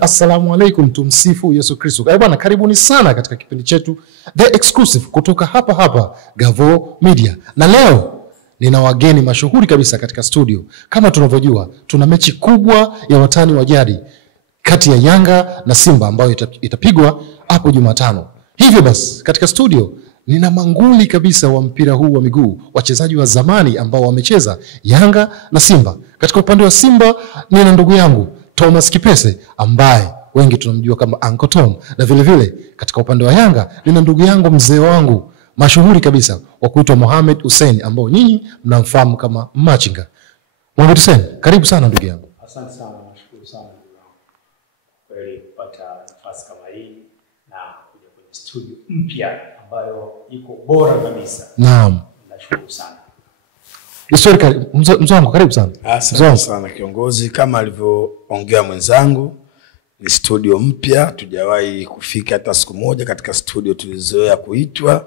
Assalamu alaikum, tumsifu Yesu Kristo. Bwana, karibuni sana katika kipindi chetu The Exclusive kutoka hapa Gavo Media. Na leo nina wageni mashuhuri kabisa katika studio. Kama tunavyojua, tuna mechi kubwa ya watani wa jadi kati ya Yanga na Simba ambayo itapigwa hapo Jumatano. Hivyo basi, katika studio nina manguli kabisa wa mpira huu wa miguu, wachezaji wa zamani ambao wamecheza Yanga na Simba. Katika upande wa Simba nina ndugu yangu Thomas Kipese ambaye wengi tunamjua kama Uncle Tom, na vile vile katika upande wa Yanga nina ndugu yangu mzee wangu mashuhuri kabisa wa kuitwa Mohamed Hussein ambao nyinyi mnamfahamu kama Machinga. Mohamed Hussein, karibu sana ndugu yangu. Asante sana, nashukuru sana ndugu yangu. Kweli kupata nafasi kama hii na kuja kwenye studio mpya ambayo iko bora kabisa. Naam. Nashukuru sana. Historia mzee wangu, karibu sana. Asante sana kiongozi, kama alivyoongea mwenzangu, ni studio mpya, tujawahi kufika hata siku moja katika studio tulizoea kuitwa,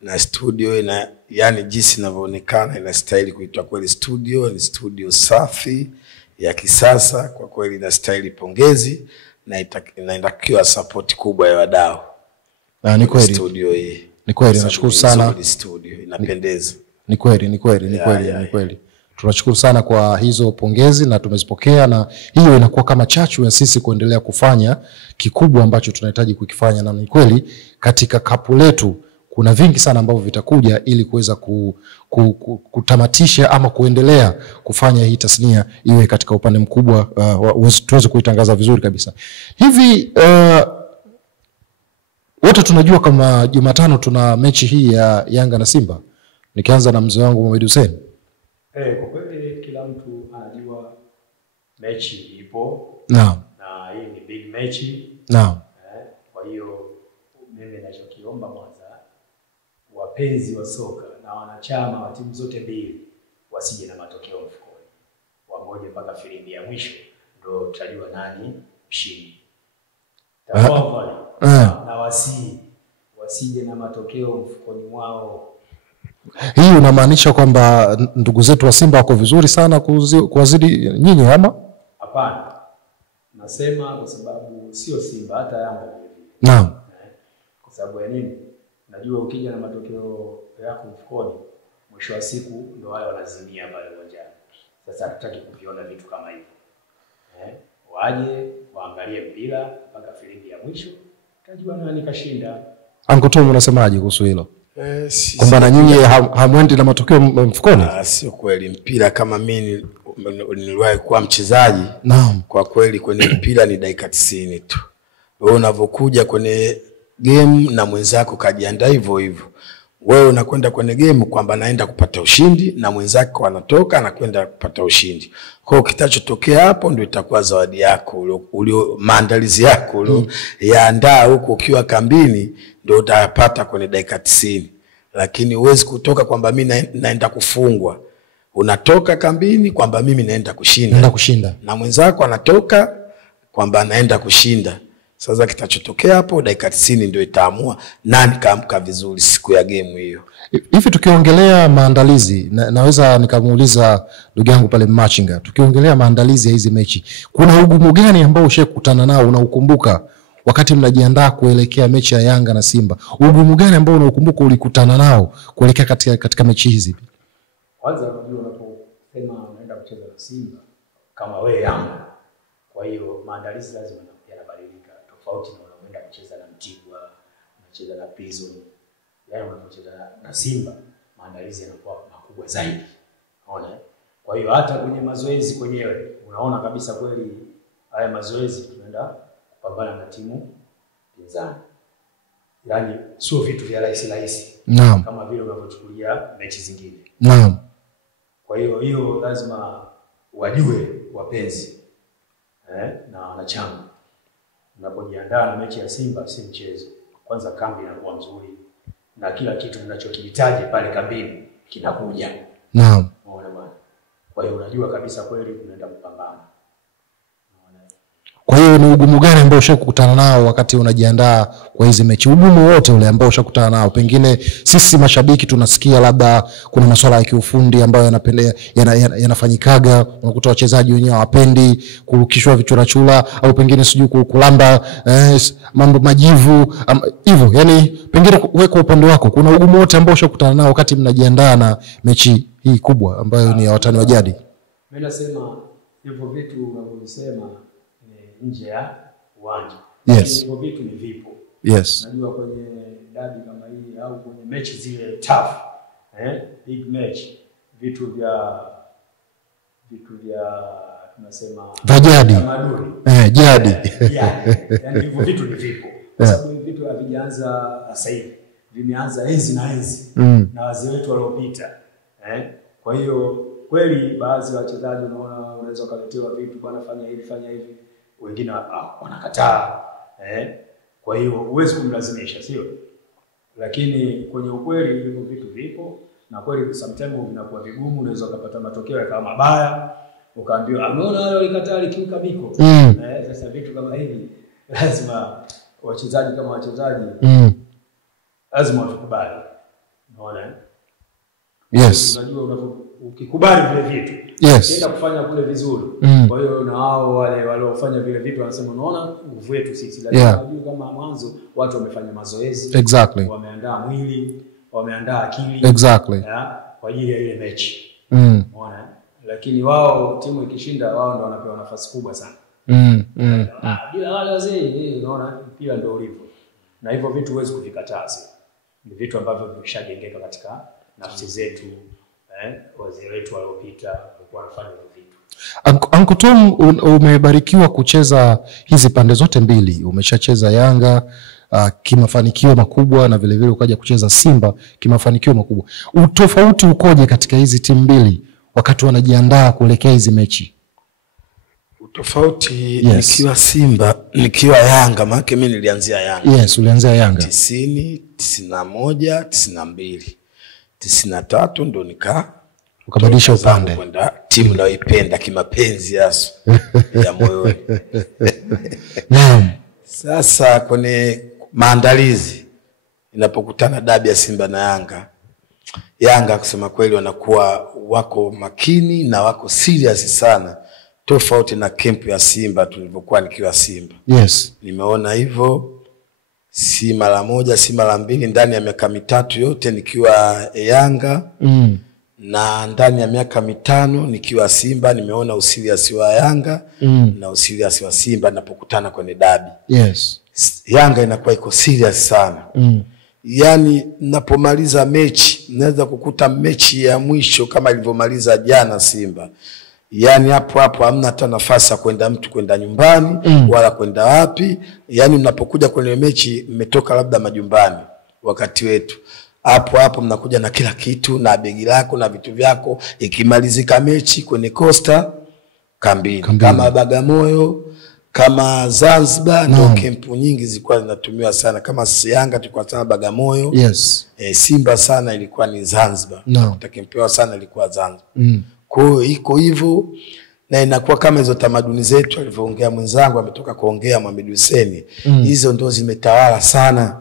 na studio yani jinsi inavyoonekana inastahili kuitwa kweli studio. Ni studio safi ya kisasa, kwa kweli inastahili pongezi na inatakiwa support kubwa ya wadau. Ni kweli studio hii. Ni kweli, nashukuru sana. Studio inapendeza. Ni kweli. Tunashukuru sana kwa hizo pongezi na tumezipokea, na hiyo inakuwa kama chachu ya sisi kuendelea kufanya kikubwa ambacho tunahitaji kukifanya. Na ni kweli katika kapu letu kuna vingi sana ambavyo vitakuja ili kuweza kutamatisha ama kuendelea kufanya hii tasnia iwe katika upande mkubwa, tuweze kuitangaza vizuri kabisa. Hivi wote tunajua kama Jumatano tuna mechi hii ya Yanga na Simba. Nikianza na mzee wangu Mohamed Hussein. Kwa kweli kila mtu anajua mechi ipo. Naam. Na hii ni big mechi. Naam. Kwa hiyo mimi ninachokiomba kwanza, wapenzi wa soka na wanachama wa timu zote mbili wasije na matokeo mfukoni. Wangoje mpaka filimbi ya mwisho ndio tutajua nani mshindi. Tafadhali. Na wasije na matokeo mfukoni mwao. Hii unamaanisha kwamba ndugu zetu wa Simba wako vizuri sana kuwazidi nyinyi ama? Hapana. Nasema kwa sababu sio Simba, hata Yanga vile. Naam. Kwa sababu ya nini? Najua ukija na matokeo yako mfukoni, mwisho wa siku ndio wale wanazimia pale uwanjani. Sasa hatutaki kuviona vitu kama hivyo. Waje waangalie mpira mpaka filimbi ya mwisho, tutajua nani kashinda. Uncle Tom, unasemaje kuhusu hilo? Kwamba na nyinyi hamwendi na matokeo mfukoni? Sio kweli. Mpira kama mimi niliwahi kuwa mchezaji. Naam. Kwa kweli kwenye mpira ni dakika 90 tu. Wewe unavokuja kwenye game na mwenzako kajiandaa hivyo hivyo. Wewe unakwenda kwenye game kwamba naenda kupata ushindi na mwenzako anatoka anakwenda kupata ushindi. Kwa hiyo kitachotokea hapo ndio itakuwa zawadi yako, maandalizi yako yaandaa huko ukiwa kambini ndio utapata kwenye dakika 90. Lakini huwezi kutoka kwamba mimi naenda kufungwa. Unatoka kambini kwamba mimi naenda kushinda. Na mwenzako anatoka kwamba anaenda kushinda. Sasa kitachotokea hapo dakika 90 ndio itaamua nani kaamka vizuri siku ya game hiyo. Hivi tukiongelea maandalizi, naweza nikamuuliza ndugu yangu pale Machinga, tukiongelea maandalizi ya hizi mechi, kuna ugumu gani ambao ushakutana nao unaokumbuka wakati mnajiandaa kuelekea mechi ya Yanga na Simba? Ugumu gani ambao unaokumbuka ulikutana nao kuelekea katika mechi hizi? Kwanza unajua unaposema unaenda kucheza na Simba kama wewe Yanga, kwa hiyo maandalizi lazima yanabadilika, tofauti na unaenda kucheza na Mtibwa, unacheza na Prison. Yaani unapocheza na Simba maandalizi yanakuwa makubwa zaidi. Unaona? Kwa hiyo hata kwenye mazoezi kwenyewe unaona kabisa kweli haya mazoezi tunaenda kupambana na timu pinzani. Yaani sio vitu vya rahisi. Naam. Kama vile unavyochukulia mechi zingine. Naam. Kwa hiyo lazima wajue wapenzi na wanachama, unapojiandaa na mechi ya Simba si mchezo. Kwanza kambi inakuwa nzuri na kila kitu mnachokihitaji pale kambini kinakuja. Naam. Unaona bwana. Kwa hiyo unajua kabisa kweli tunaenda kupambana. Kwa hiyo ni ugumu gani ambao ushakutana nao wakati unajiandaa kwa hizi mechi? Ugumu wote ule ambao ushakutana nao. Pengine sisi mashabiki tunasikia labda kuna masuala ya kiufundi ambayo yanafanyikaga, unakuta wachezaji wenyewe hawapendi kurukishwa vichurachula, au pengine sijui kulamba mambo majivu hivyo. Yani pengine wewe kwa upande wako kuna ugumu wote ambao ushakutana nao wakati mnajiandaa na mechi hii kubwa ambayo ni ya watani wa jadi? Mimi nasema hivyo vitu unavyosema nje ya uwanja. Yes. Hivyo vitu ni vipo. Yes. Najua kwenye dabi kama hii au kwenye mechi zile tough, big match, vitu vya tunasema vajadi. Jadi. Yani hivyo vitu ni vipo. Kwa sababu hivi vitu havijaanza sasa hivi. Vimeanza enzi na enzi na wazee wetu waliopita. Kwa hiyo kweli baadhi ya wachezaji unaona unaweza kuletewa vitu, bwana fanya hivi, wengine wanakataa. Kwa hiyo huwezi kumlazimisha, sio? Lakini kwenye ukweli hivyo vitu vipo, na kweli sometimes vinakuwa vigumu, unaweza kupata matokeo kama mabaya, ukaambiwa unaona wale walikataa kiuka miko. Sasa vitu kama hivi lazima wachezaji kama wachezaji lazima watukubali. Unaona? Yes. Unajua ukikubali vile vitu, unaenda kufanya kule vizuri. Kwa hiyo na hao wale waliofanya vile vitu wanasema unaona nguvu yetu sisi. Lakini unajua kama mwanzo watu wamefanya mazoezi, wameandaa mwili, wameandaa akili kwa ajili ya ile mechi. Unaona? Lakini wao timu ikishinda wao ndio wanapewa nafasi kubwa sana. Bila wale wazee, unaona pia ndio ulivyo. Na hivyo vitu huwezi kuvikataa. Ni vitu ambavyo vimeshajengeka katika nafsi zetu. Wazee wetu waliopita walikuwa wanafanya vitu. Uncle Tom, umebarikiwa kucheza hizi pande zote mbili. Umeshacheza Yanga kimafanikio makubwa, na vile vile ukaja kucheza Simba kimafanikio makubwa. Utofauti ukoje katika hizi timu mbili wakati wanajiandaa kuelekea hizi mechi? Utofauti nikiwa Simba, nikiwa Yanga, maana mimi nilianzia Yanga. Yes, ulianzia Yanga. 90, 91, 92. 93 ndo ukabadilisha upande kwenda timu nayoipenda kimapenzi hasa ya moyoni. Naam. Sasa kwenye maandalizi inapokutana dabi ya Simba na Yanga kusema kweli wanakuwa wako makini na wako serious sana, tofauti na kempu ya Simba tulivyokuwa nikiwa Simba. Yes. Nimeona hivyo si mara moja, si mara mbili, ndani ya miaka mitatu yote nikiwa Yanga na ndani ya miaka mitano nikiwa Simba, nimeona usiriasi wa Yanga na usiriasi wa Simba napokutana kwenye dabi. Yes. Yanga inakuwa iko serious sana. Yani napomaliza mechi, naweza kukuta mechi ya mwisho kama ilivyomaliza jana Simba. Yani hapo hamna hata nafasi ya kwenda mtu kwenda nyumbani wala kwenda wapi. Yani mnapokuja kwenye mechi mmetoka labda majumbani wakati wetu. Hapo mnakuja na kila kitu na begi lako na vitu vyako, ikimalizika mechi kwenye Costa kambini. Kama Bagamoyo, kama Zanzibar, ndio kempu nyingi zilikuwa zinatumiwa sana. Kama Yanga tulikuwa sana Bagamoyo. Yes. Simba sana ilikuwa ni Zanzibar. Tutakempewa sana ilikuwa Zanzibar. Kwa hiyo iko hivyo, na inakuwa kama hizo tamaduni zetu alivyoongea mwenzangu ametoka kuongea Mohamed Hussein. Hizo ndio zimetawala sana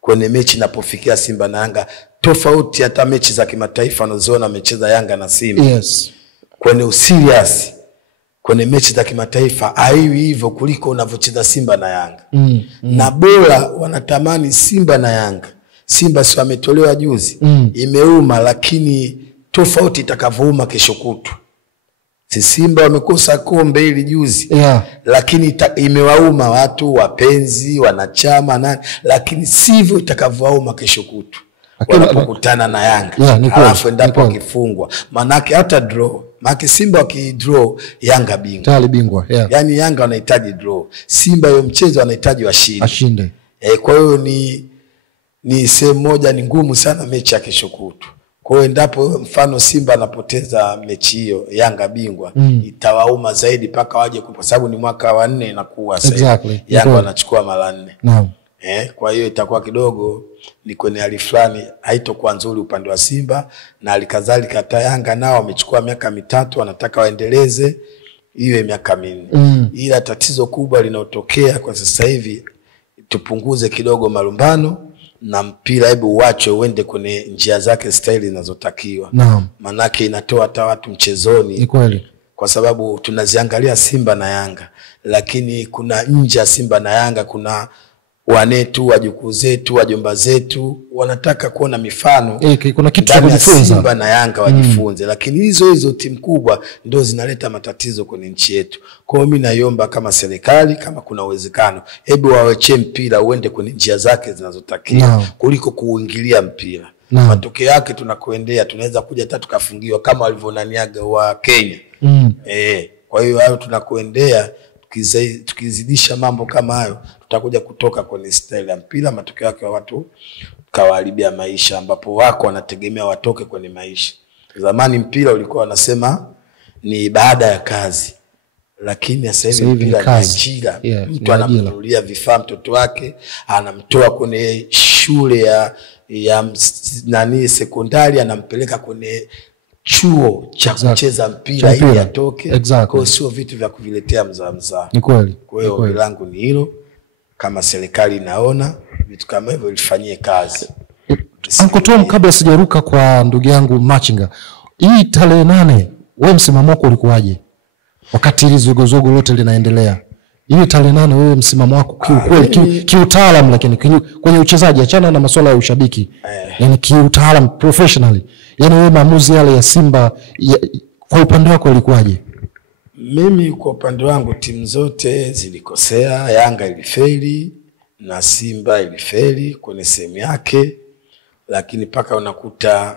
kwenye mechi inapofikia Simba na Yanga, tofauti hata mechi za kimataifa unazoona wamecheza Yanga na Simba. Yes. Kwenye userious kwenye mechi za kimataifa haiwi hivyo kuliko unavyocheza Simba na Yanga. Na bora wanatamani Simba na Yanga. Simba si wametolewa juzi, imeuma, lakini tofauti itakavyouma kesho kutu. Si Simba wamekosa kombe ili juzi, lakini imewauma watu, wapenzi, wanachama nani, lakini sivyo itakavyouma kesho kutu wanapokutana na Yanga. Alafu endapo wakifungwa, manake hata draw, manake Simba wakidraw Yanga bingwa. Tayari bingwa. Yani Yanga wanahitaji draw, Simba hiyo mchezo wanahitaji washinde. Kwa hiyo ni sehemu moja ni ngumu sana mechi ya kesho kutu. Kwa hiyo endapo mfano Simba anapoteza mechi hiyo Yanga bingwa, itawauma zaidi paka waje, kwa sababu ni mwaka wa 4 inakuwa sasa. Yanga wanachukua mara 4. Kwa hiyo itakuwa kidogo ni kwenye hali fulani haitokuwa nzuri upande wa Simba, na alikadhalika hata Yanga nao wamechukua miaka mitatu wanataka waendeleze iwe miaka 4. Ila tatizo kubwa linalotokea kwa sasa hivi, tupunguze kidogo malumbano na mpira hebu uache uende kwenye njia zake, staili zinazotakiwa. Manake inatoa hata watu mchezoni. Ni kweli. Kwa sababu tunaziangalia Simba na Yanga, lakini kuna nje ya Simba na Yanga kuna wanetu, wajukuu zetu, wajomba zetu wanataka kuona mifano. Kuna kitu cha kujifunza. Simba na Yanga wajifunze, lakini hizo timu kubwa ndio zinaleta matatizo kwenye nchi yetu. Kwa hiyo mimi naiomba kama serikali, kama kuna uwezekano, hebu waweche mpira uende kwenye njia zake zinazotakiwa kuliko kuingilia mpira. Matokeo yake tunakoendea tunaweza kuja hata tukafungiwa kama walivyonaniaga wa Kenya. Kwa hiyo hayo tunakoendea, tukizidisha mambo kama hayo, tutakuja kutoka kwenye style ya mpira. Matokeo yake watu kawaharibia maisha, ambapo wako wanategemea watoke kwenye maisha. Zamani mpira ulikuwa wanasema ni baada ya kazi, lakini sasa hivi mpira ni ajira. Mtu anamnunulia vifaa mtoto wake, anamtoa kwenye shule ya sekondari, anampeleka kwenye chuo cha kucheza mpira ili atoke. Kwa sio vitu vya kuviletea mzaa. Ni kweli. Kwa hiyo langu ni hilo, kama serikali inaona vitu kama hivyo ilifanyie kazi. Uncle Tom, kabla sijaruka kwa ndugu yangu Machinga, hii tarehe 8 wewe msimamo wako ulikuwaje wakati hili zogozogo lote linaendelea? Hii tarehe 8 wewe msimamo wako kiukweli, kiutaalamu, lakini kwenye uchezaji, achana na masuala ya ushabiki, yani kiutaalamu, professionally, yani wewe maamuzi yale ya Simba kwa upande wako ulikuwaje? Mimi kwa upande wangu timu zote zilikosea. Yanga ilifeli na Simba ilifeli kwenye sehemu yake, lakini paka unakuta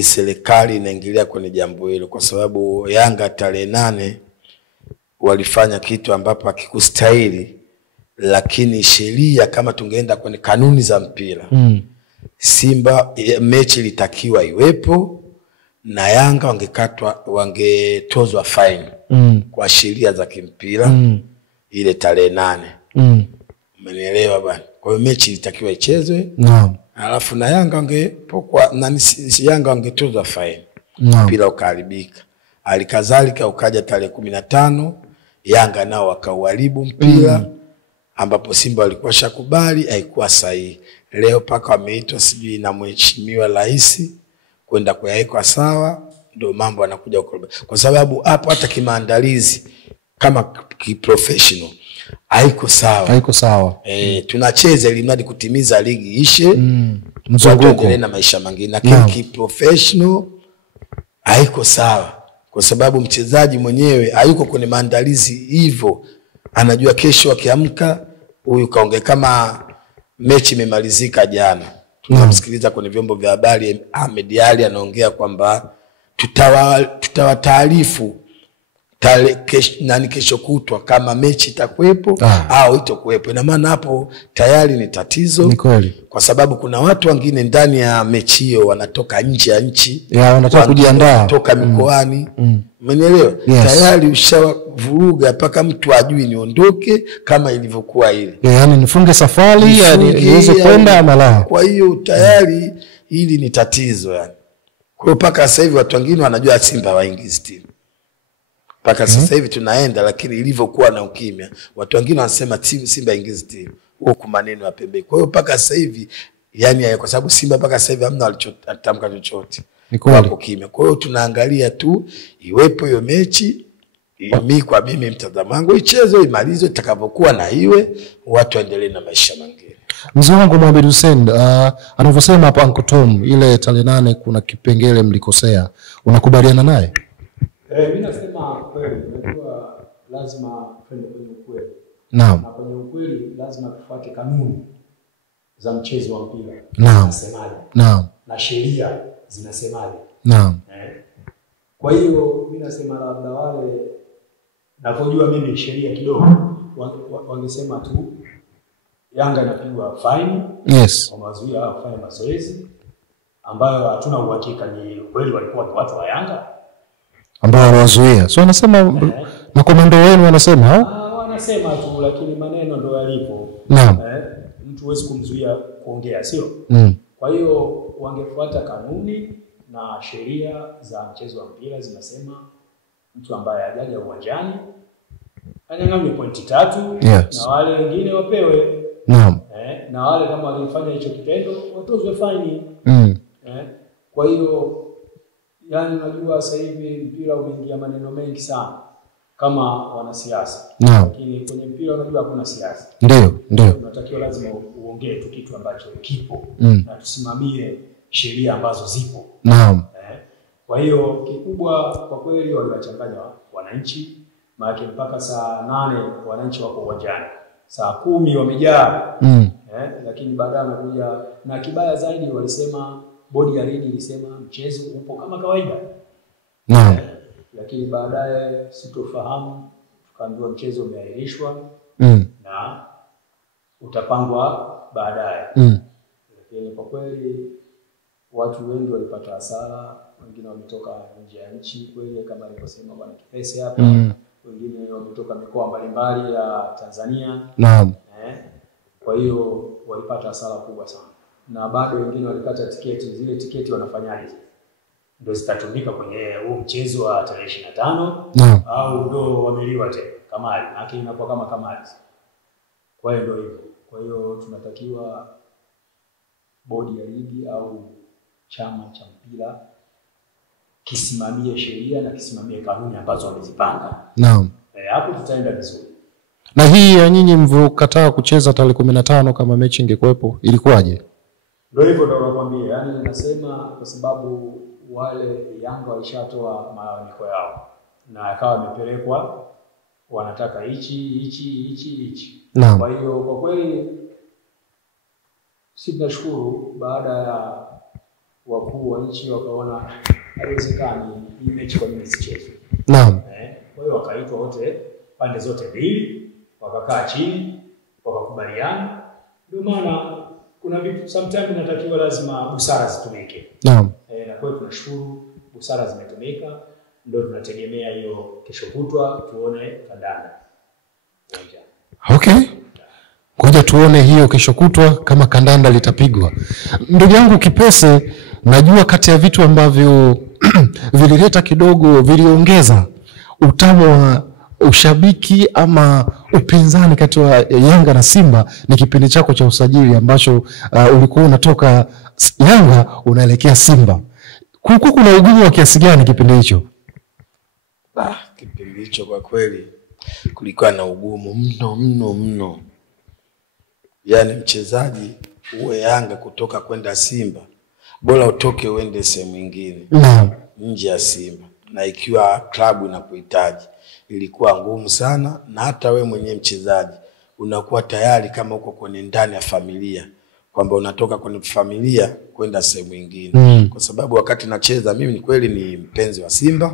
serikali inaingilia kwenye jambo hilo, kwa sababu Yanga tarehe 8 walifanya kitu ambapo hakikustahili, lakini sheria kama tungeenda kwenye kanuni za mpira, Simba mechi ilitakiwa iwepo na Yanga wangetozwa fine kwa sheria za kimpira ile tarehe 8. Umenielewa bwana? Kwa hiyo mechi ilitakiwa ichezwe. Alafu na Yanga Yanga wangetozwa fine. Mpira ukaharibika. Alikadhalika ukaja tarehe 15 Yanga nao wakauharibu mpira, ambapo Simba walikuwa shakubali, haikuwa sahihi. Leo paka wameitwa sijui na mheshimiwa rais kwenda kuyaweka sawa, ndio mambo yanakuja kwa sababu hapo hata kimaandalizi kama kiprofessional haiko sawa. Tunacheza ili mradi kutimiza ligi ishe, mzunguko na maisha mengine, lakini kiprofessional haiko sawa, kwa sababu mchezaji mwenyewe hayuko kwenye maandalizi hivyo. Anajua kesho akiamka huyu kaongea, kama mechi imemalizika jana, tunamsikiliza kwenye vyombo vya habari Ahmed Ali anaongea kwamba tutawataarifu kesho kutwa kama mechi itakuwepo au itakuwepo. Ina maana hapo tayari ni tatizo, kwa sababu kuna watu wengine ndani ya mechi hiyo wanatoka nje ya nchi, wanataka kujiandaa kutoka mikoani. Umenielewa? Tayari ushavuruga mpaka mtu ajui niondoke kama ilivyokuwa ile. Yani nifunge safari, yani iweze kwenda ama la. Kwa hiyo tayari hili ni tatizo yani. Kwa hiyo mpaka sasa hivi watu wengine wanajua Simba waingizi timu. Paka sasa hivi tunaenda, lakini ilivyokuwa na ukimya, watu wengine wanasema Simba ingizi timu, huko maneno ya pembe. Kwa hiyo paka sasa hivi yani, kwa sababu Simba paka sasa hivi hamna alichotamka chochote, wako kimya. Kwa hiyo tunaangalia tu iwepo hiyo mechi, kwa mimi mtazamo wangu ichezwe, imalizwe itakavyokuwa, na iwe watu waendelee na maisha mengine. Mzee wangu Mohamed Hussein, anavyosema hapa Uncle Tom, ile tarehe 8 kuna kipengele mlikosea, unakubaliana naye? Mimi nasema kweli, unajua lazima twende kwenye ukweli. Na kwenye ukweli lazima tufuate kanuni za mchezo wa mpira. Zinasemaje? Na sheria zinasemaje? Kwa hiyo mimi nasema labda wale napojua mimi sheria kidogo wangesema tu Yanga inapigwa fine. Yes. Kwa mazuia kufanya mazoezi ambayo hatuna uhakika ni kweli walikuwa ni watu wa Yanga ambao wanawazuia. So wanasema makomando wenu wanasema wanasema tu, lakini maneno ndio yalipo. Mtu huwezi kumzuia kuongea, sio? Kwa hiyo wangefuata kanuni na sheria za mchezo wa mpira zinasema mtu ambaye hajaja uwanjani anyang'anywe pointi 3, Yes. na wale wengine wapewe. Naam. Na wale kama walifanya hicho kitendo watozwe faini. Kwa hiyo yani unajua sasa hivi mpira umeingia maneno mengi sana kama wanasiasa. Naam. Lakini kwenye mpira unajua hakuna siasa. Ndio. Unatakiwa lazima uongee tu kitu ambacho kipo na tusimamie sheria ambazo zipo. Naam. Kwa hiyo kikubwa kwa kweli waliwachanganya wananchi, maana mpaka saa 8 wananchi wako uwanjani. Saa 10 wamejaa. Lakini baadaye wamekuja na kibaya zaidi walisema bodi ya ligi ilisema mchezo upo kama kawaida. Naam. Lakini baadaye sitofahamu tukaambiwa mchezo umeahirishwa na utapangwa baadaye. Lakini kwa kweli watu wengi walipata hasara, wengine wametoka nje ya nchi kweli kama alivyosema bwana Kipese hapa. Wengine wametoka mikoa mbalimbali ya Tanzania. Naam. Kwa hiyo walipata hasara kubwa sana. Na bado wengine walikata tiketi, zile tiketi wanafanyaje? Ndio zitatumika kwenye huo mchezo wa tarehe 25 au ndio wameliwa tena kamari, haki inakuwa kama kamari. Kwa hiyo ndio hivyo. Kwa hiyo tunatakiwa bodi ya ligi au chama cha mpira kisimamie sheria na kisimamie kanuni ambazo wamezipanga. Naam. Hapo tutaenda vizuri. Na hii ya nyinyi mvokataa kucheza tarehe 15 kama mechi ingekuepo ilikuwaje? Ndio hivyo ndio nakwambia. Yaani nasema kwa sababu wale Yanga walishatoa malalamiko yao na akawa amepelekwa wanataka hichi. Kwa hiyo kwa kweli sisi tunashukuru baada ya wakuu wa nchi wakaona haiwezekani hii mechi kwa nini isichezwe. Naam. Kwa hiyo wakaitwa wote pande zote mbili, wakakaa chini, wakakubaliana. Ndio maana kuna vitu sometimes inatakiwa lazima busara zitumike. Naam. Na kwa hiyo tunashukuru busara zimetumika, ndio tunategemea hiyo kesho kutwa tuone kandanda. Okay. Ngoja tuone hiyo kesho kutwa kama kandanda litapigwa. Ndugu yangu Kipese, najua kati ya vitu ambavyo vilileta kidogo viliongeza utamu wa ushabiki ama upinzani kati wa Yanga na Simba ni kipindi chako cha usajili ambacho ulikuwa unatoka Yanga unaelekea Simba. Kulikuwa kuna ugumu wa kiasi gani kipindi hicho? Kipindi hicho kwa kweli kulikuwa na ugumu mno. Yaani mchezaji uwe Yanga kutoka kwenda Simba, bora utoke uende sehemu nyingine nje ya Simba, na ikiwa klabu inakuhitaji ilikuwa ngumu sana. Na hata we mwenyewe mchezaji unakuwa tayari kama uko kwenye ndani ya familia kwamba unatoka kwenye familia kwenda sehemu nyingine. Kwa sababu wakati nacheza mimi ni kweli ni mpenzi wa Simba.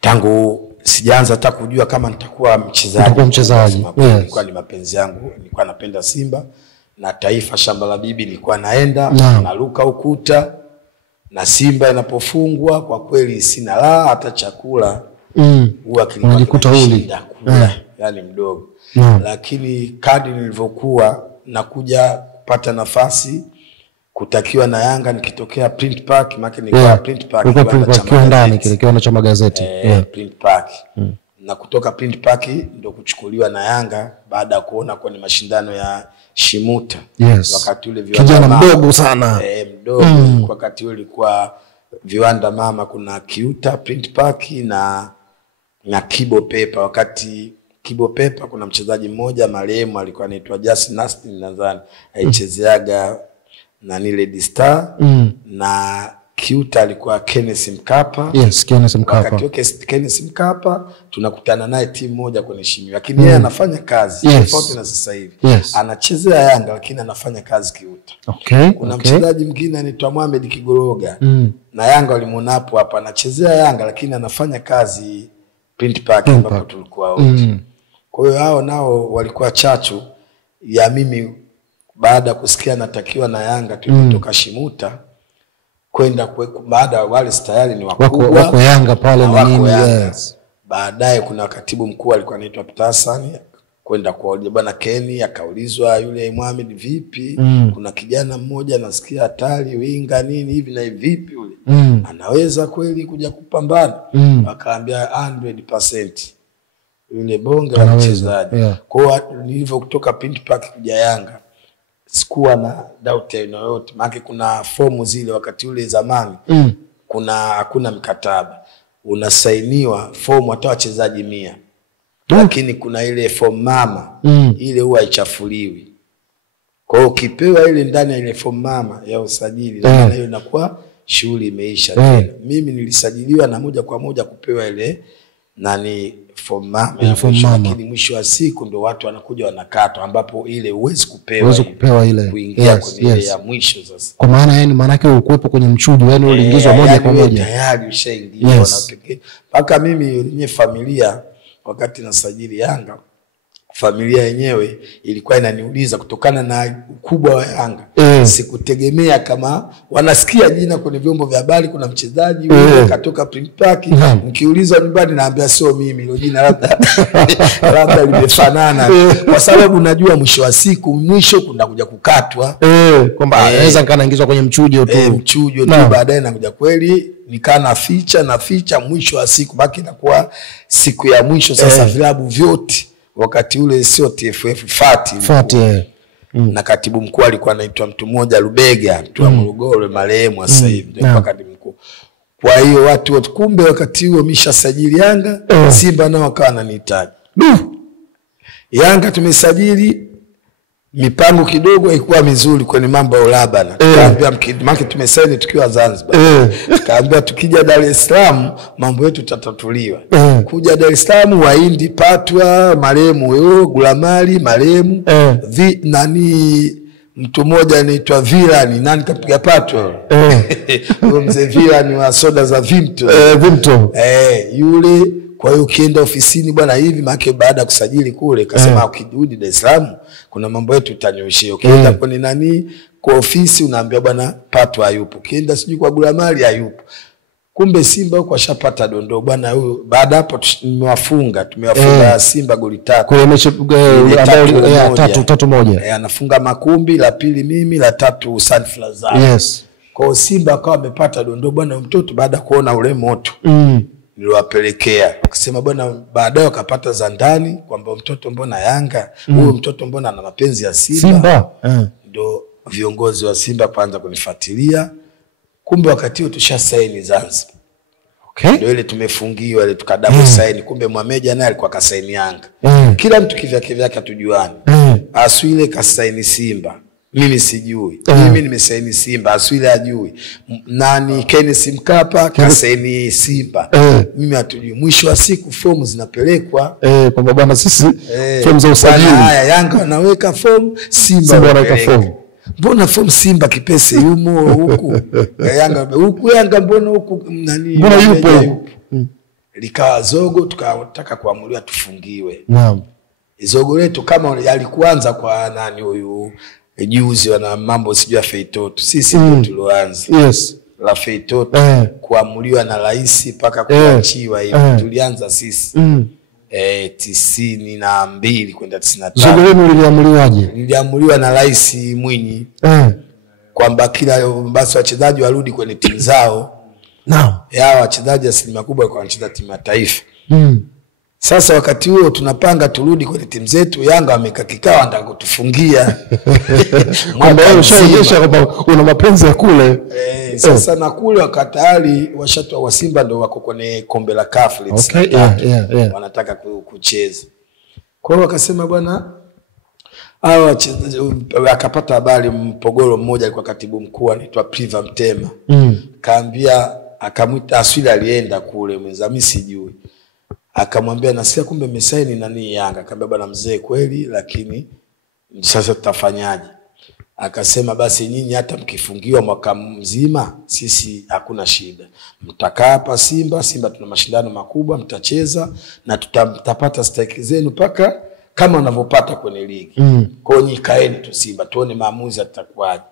Tangu sijaanza hata kujua kama nitakuwa mchezaji. Nilikuwa ni mapenzi yangu, nilikuwa napenda Simba na Taifa Shamba la Bibi nilikuwa naenda naruka ukuta, na Simba inapofungwa kwa kweli sina la hata chakula. Huwa kilikuwa kinashinda kula, yani mdogo. Lakini kadri nilivyokuwa nakuja kupata nafasi kutakiwa na Yanga nikitokea Print Park, maana nilikuwa Print Park kwa ndani kile kiwanda cha magazeti. Print Park. Na kutoka Print Park ndio kuchukuliwa na Yanga baada ya kuona kwenye mashindano ya Shimuta. Wakati ule kijana mdogo sana. Mdogo. Wakati ule ilikuwa viwanda mama, kuna Kiuta Print Park na Kibo Paper. Wakati Kibo Paper kuna mchezaji mmoja marehemu alikuwa anaitwa Justin Nastin nadhani aichezeaga na Lady Star. Na Kiuta alikuwa Kenneth Mkapa. Kenneth Mkapa. Wakati Kenneth Mkapa tunakutana naye timu moja kwenye Shimi, lakini yeye anafanya kazi tofauti na sasa hivi. Anachezea Yanga lakini anafanya kazi Kiuta. Kuna mchezaji mwingine anaitwa Mohamed Kigoroga. Na Yanga walimuona hapo hapa anachezea Yanga lakini anafanya kazi Print Park ambapo tulikuwa wote. Kwa hiyo hao nao walikuwa chachu ya mimi baada kusikia natakiwa na Yanga tulipotoka Shimuta kwenda baada wale tayari ni wakubwa wako Yanga pale na nini. Baadaye kuna katibu mkuu alikuwa anaitwa Peter Hassan kwenda kuuliza bwana Kenny. Akaulizwa yule Mohamed vipi, kuna kijana mmoja nasikia hatari winga nini hivi na hivi, vipi yule anaweza kweli kuja kupambana? Akaambia 100% yule bonge la mchezaji. Kwa nilivyo kutoka Pint Park kuja Yanga sikuwa na doubt yoyote, maana kuna fomu zile wakati ule zamani hakuna mkataba, unasainiwa fomu hata wachezaji 100, lakini kuna ile fomu mama ile huwa haichafuliwi. Kwa hiyo ukipewa ile ndani ya ile fomu mama ya usajili na hiyo inakuwa shughuli imeisha tena. Mimi nilisajiliwa na moja kwa moja kupewa ile fomu mama, lakini mwisho wa siku ndio watu wanakuja wanakatwa, ambapo ile huwezi kupewa ile kuingia kwenye ile ya mwisho. Sasa kwa maana yani maana yake ukuepo kwenye mchujo, yani uliingizwa moja kwa moja tayari ushaingia na pekee. Paka mimi yenyewe familia wakati nasajili Yanga, familia yenyewe ilikuwa inaniuliza kutokana na ukubwa wa Yanga. Sikutegemea kama wanasikia jina kwenye vyombo vya habari kuna mchezaji yule katoka Pint Park. Nikiuliza nyumbani naambia sio mimi, hilo jina labda limefanana, kwa sababu najua mwisho wa siku kuna kuja kukatwa kwamba anaweza kanaingizwa kwenye mchujo tu baadaye nakuja kweli nikana ficha mwisho wa siku baki inakuwa siku ya mwisho. Sasa vilabu vyote wakati ule sio TFF Fati na katibu mkuu alikuwa anaitwa mtu mmoja Lubega, mtu wa Morogoro marehemu sasa hivi ndio katibu mkuu. Kwa hiyo watu wote kumbe wakati huo mishasajili Yanga, Simba nao wakawa wananihitaji. Yanga tumesajili, mipango kidogo ilikuwa mizuri kwenye mambo ya Ulabana. Kaambia maki tumesaini tukiwa Zanzibar. Kaambia tukija Dar es Salaam mambo yetu tatatuliwa. Kuja Dar es Salaam Wahindi Patwa, marehemu Gulamali, marehemu mtu mmoja anaitwa Vilani, nani kapiga Patwa? Huyo mzee Vilani wa soda za Vimto. Yule. Kwa hiyo ukienda ofisini bwana hivi maana baada ya kusajili kule kasema ukirudi Dar es Salaam kuna mambo yetu utanyoshia. Ukienda kwenye kwa ofisi unaambia bwana Patwa hayupo. Ukienda sijui kwa Gulamali hayupo. Kumbe Simba huko ashapata dondoo bwana huyo. Baada hapo tumewafunga Simba goli 3. Kwa mechi ambayo 3-1. Anafunga Makumbi, la pili mimi, la 3 Sunflower. Kwa Simba akawa amepata dondoo bwana mtoto baada kuona ule moto. Niliwapelekea akisema bwana, baadaye wakapata za ndani kwamba mtoto mbona Yanga, huyo mtoto mbona ana mapenzi ya Simba. Ndio viongozi wa Simba kwanza kunifuatilia. Kumbe wakati huo tushasaini Zanzibar. Ndio ile tumefungiwa ile tukadabu saini. Kumbe Mwameja naye alikuwa kasaini Yanga. Kila mtu kivyake hatujuani. Aswile kasaini Simba, mimi sijui. Mimi nimesaini Simba, Aswile hajui. Kenneth Mkapa kasaini Simba, mimi hatujui. Mwisho wa siku fomu zinapelekwa kwamba bwana sisi fomu za usajili haya Yanga wanaweka fomu, Simba wanaweka fomu. Mbona fomu Simba kipese yumo huku Yanga huku, Yanga mbona huku mbona yupo? Likawa zogo, tukataka kuamuliwa tufungiwe. Zogo letu kama yalikuanza kwa huyu juzi wana mambo sijua Feitoto, sisi ndio tuloanza. La Feitoto kuamuliwa na rais paka kuachiwa hivi tulianza sisi 92 kwenda 95. Zogo lenu liliamuliwaje? Liliamuliwa na rais Mwinyi kwamba kila basi wachezaji warudi kwenye timu zao. Wachezaji asilimia kubwa kwa wanacheza timu ya taifa. Sasa wakati huo tunapanga turudi kwenye timu zetu, Yanga wamekaa kikao anataka kutufungia. Kwamba wewe ushaonyesha kwamba una mapenzi ya kule. Sasa na kule wakatali washatu wa Simba ndio wako kwenye kombe la CAF wanataka kucheza. Kwa hiyo wakasema bwana akapata habari Mpogoro mmoja alikuwa katibu mkuu anaitwa Priva Mtema. Kaambia akamwita Aswile, alienda kule mimi sijui. Akamwambia nasikia kumbe mesaini Yanga. Akamwambia bwana mzee kweli, lakini sasa tutafanyaje? Akasema basi nyinyi hata mkifungiwa mwaka mzima sisi hakuna shida. Mtakaa hapa Simba tuna mashindano makubwa, mtacheza na tutapata stake zenu paka kama wanavyopata kwenye ligi. Kwa hiyo kaeni tu Simba tuone maamuzi atakuwaje.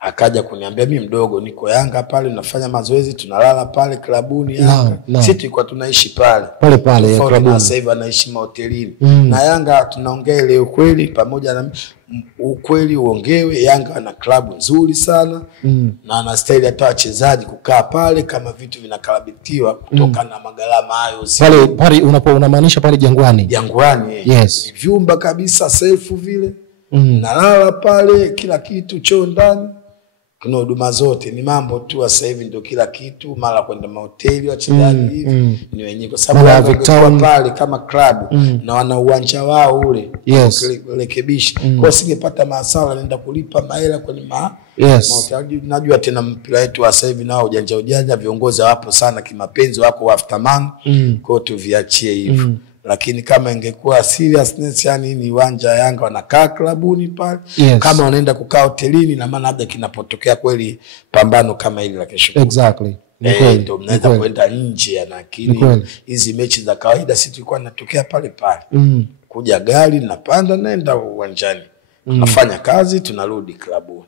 akaja kuniambia mimi mdogo niko Yanga pale nafanya mazoezi tunalala pale klabuni Yanga. Sisi tulikuwa tunaishi pale pale ya klabuni. Sasa hivi anaishi mahotelini. Na Yanga tunaongea ile ukweli pamoja na ukweli uongewe, Yanga na klabu nzuri sana. Na ana style hata wachezaji kukaa pale kama vitu vinakarabitiwa kutoka na magalama hayo. Pale unamaanisha pale Jangwani? Jangwani. Yes. Vyumba kabisa selfu vile. Nalala pale kila kitu choo ndani. Kuna huduma zote, ni mambo tu sasa hivi ndio kila kitu, mara kwenda mahoteli wachezaji hivi ni wenyewe kwa sababu kwa pale kama club na wana uwanja wao ule kurekebisha. Kwa singepata masala naenda kulipa mahela kwenye mahoteli. Najua tena mpira wetu sasa hivi nao ujanja viongozi wapo sana kimapenzi wako afterman. Kwa tuviachie hivyo. Lakini kama ingekuwa seriousness yani ni uwanja Yanga wanakaa klabuni pale kama wanaenda kukaa hotelini na maana labda kinapotokea kweli pambano kama hili la kesho. Exactly. Ndio mnaweza kwenda nje lakini hizi mechi za kawaida sisi tulikuwa tunatokea pale pale. Kuja gari napanda naenda uwanjani. Tunafanya kazi tunarudi klabuni.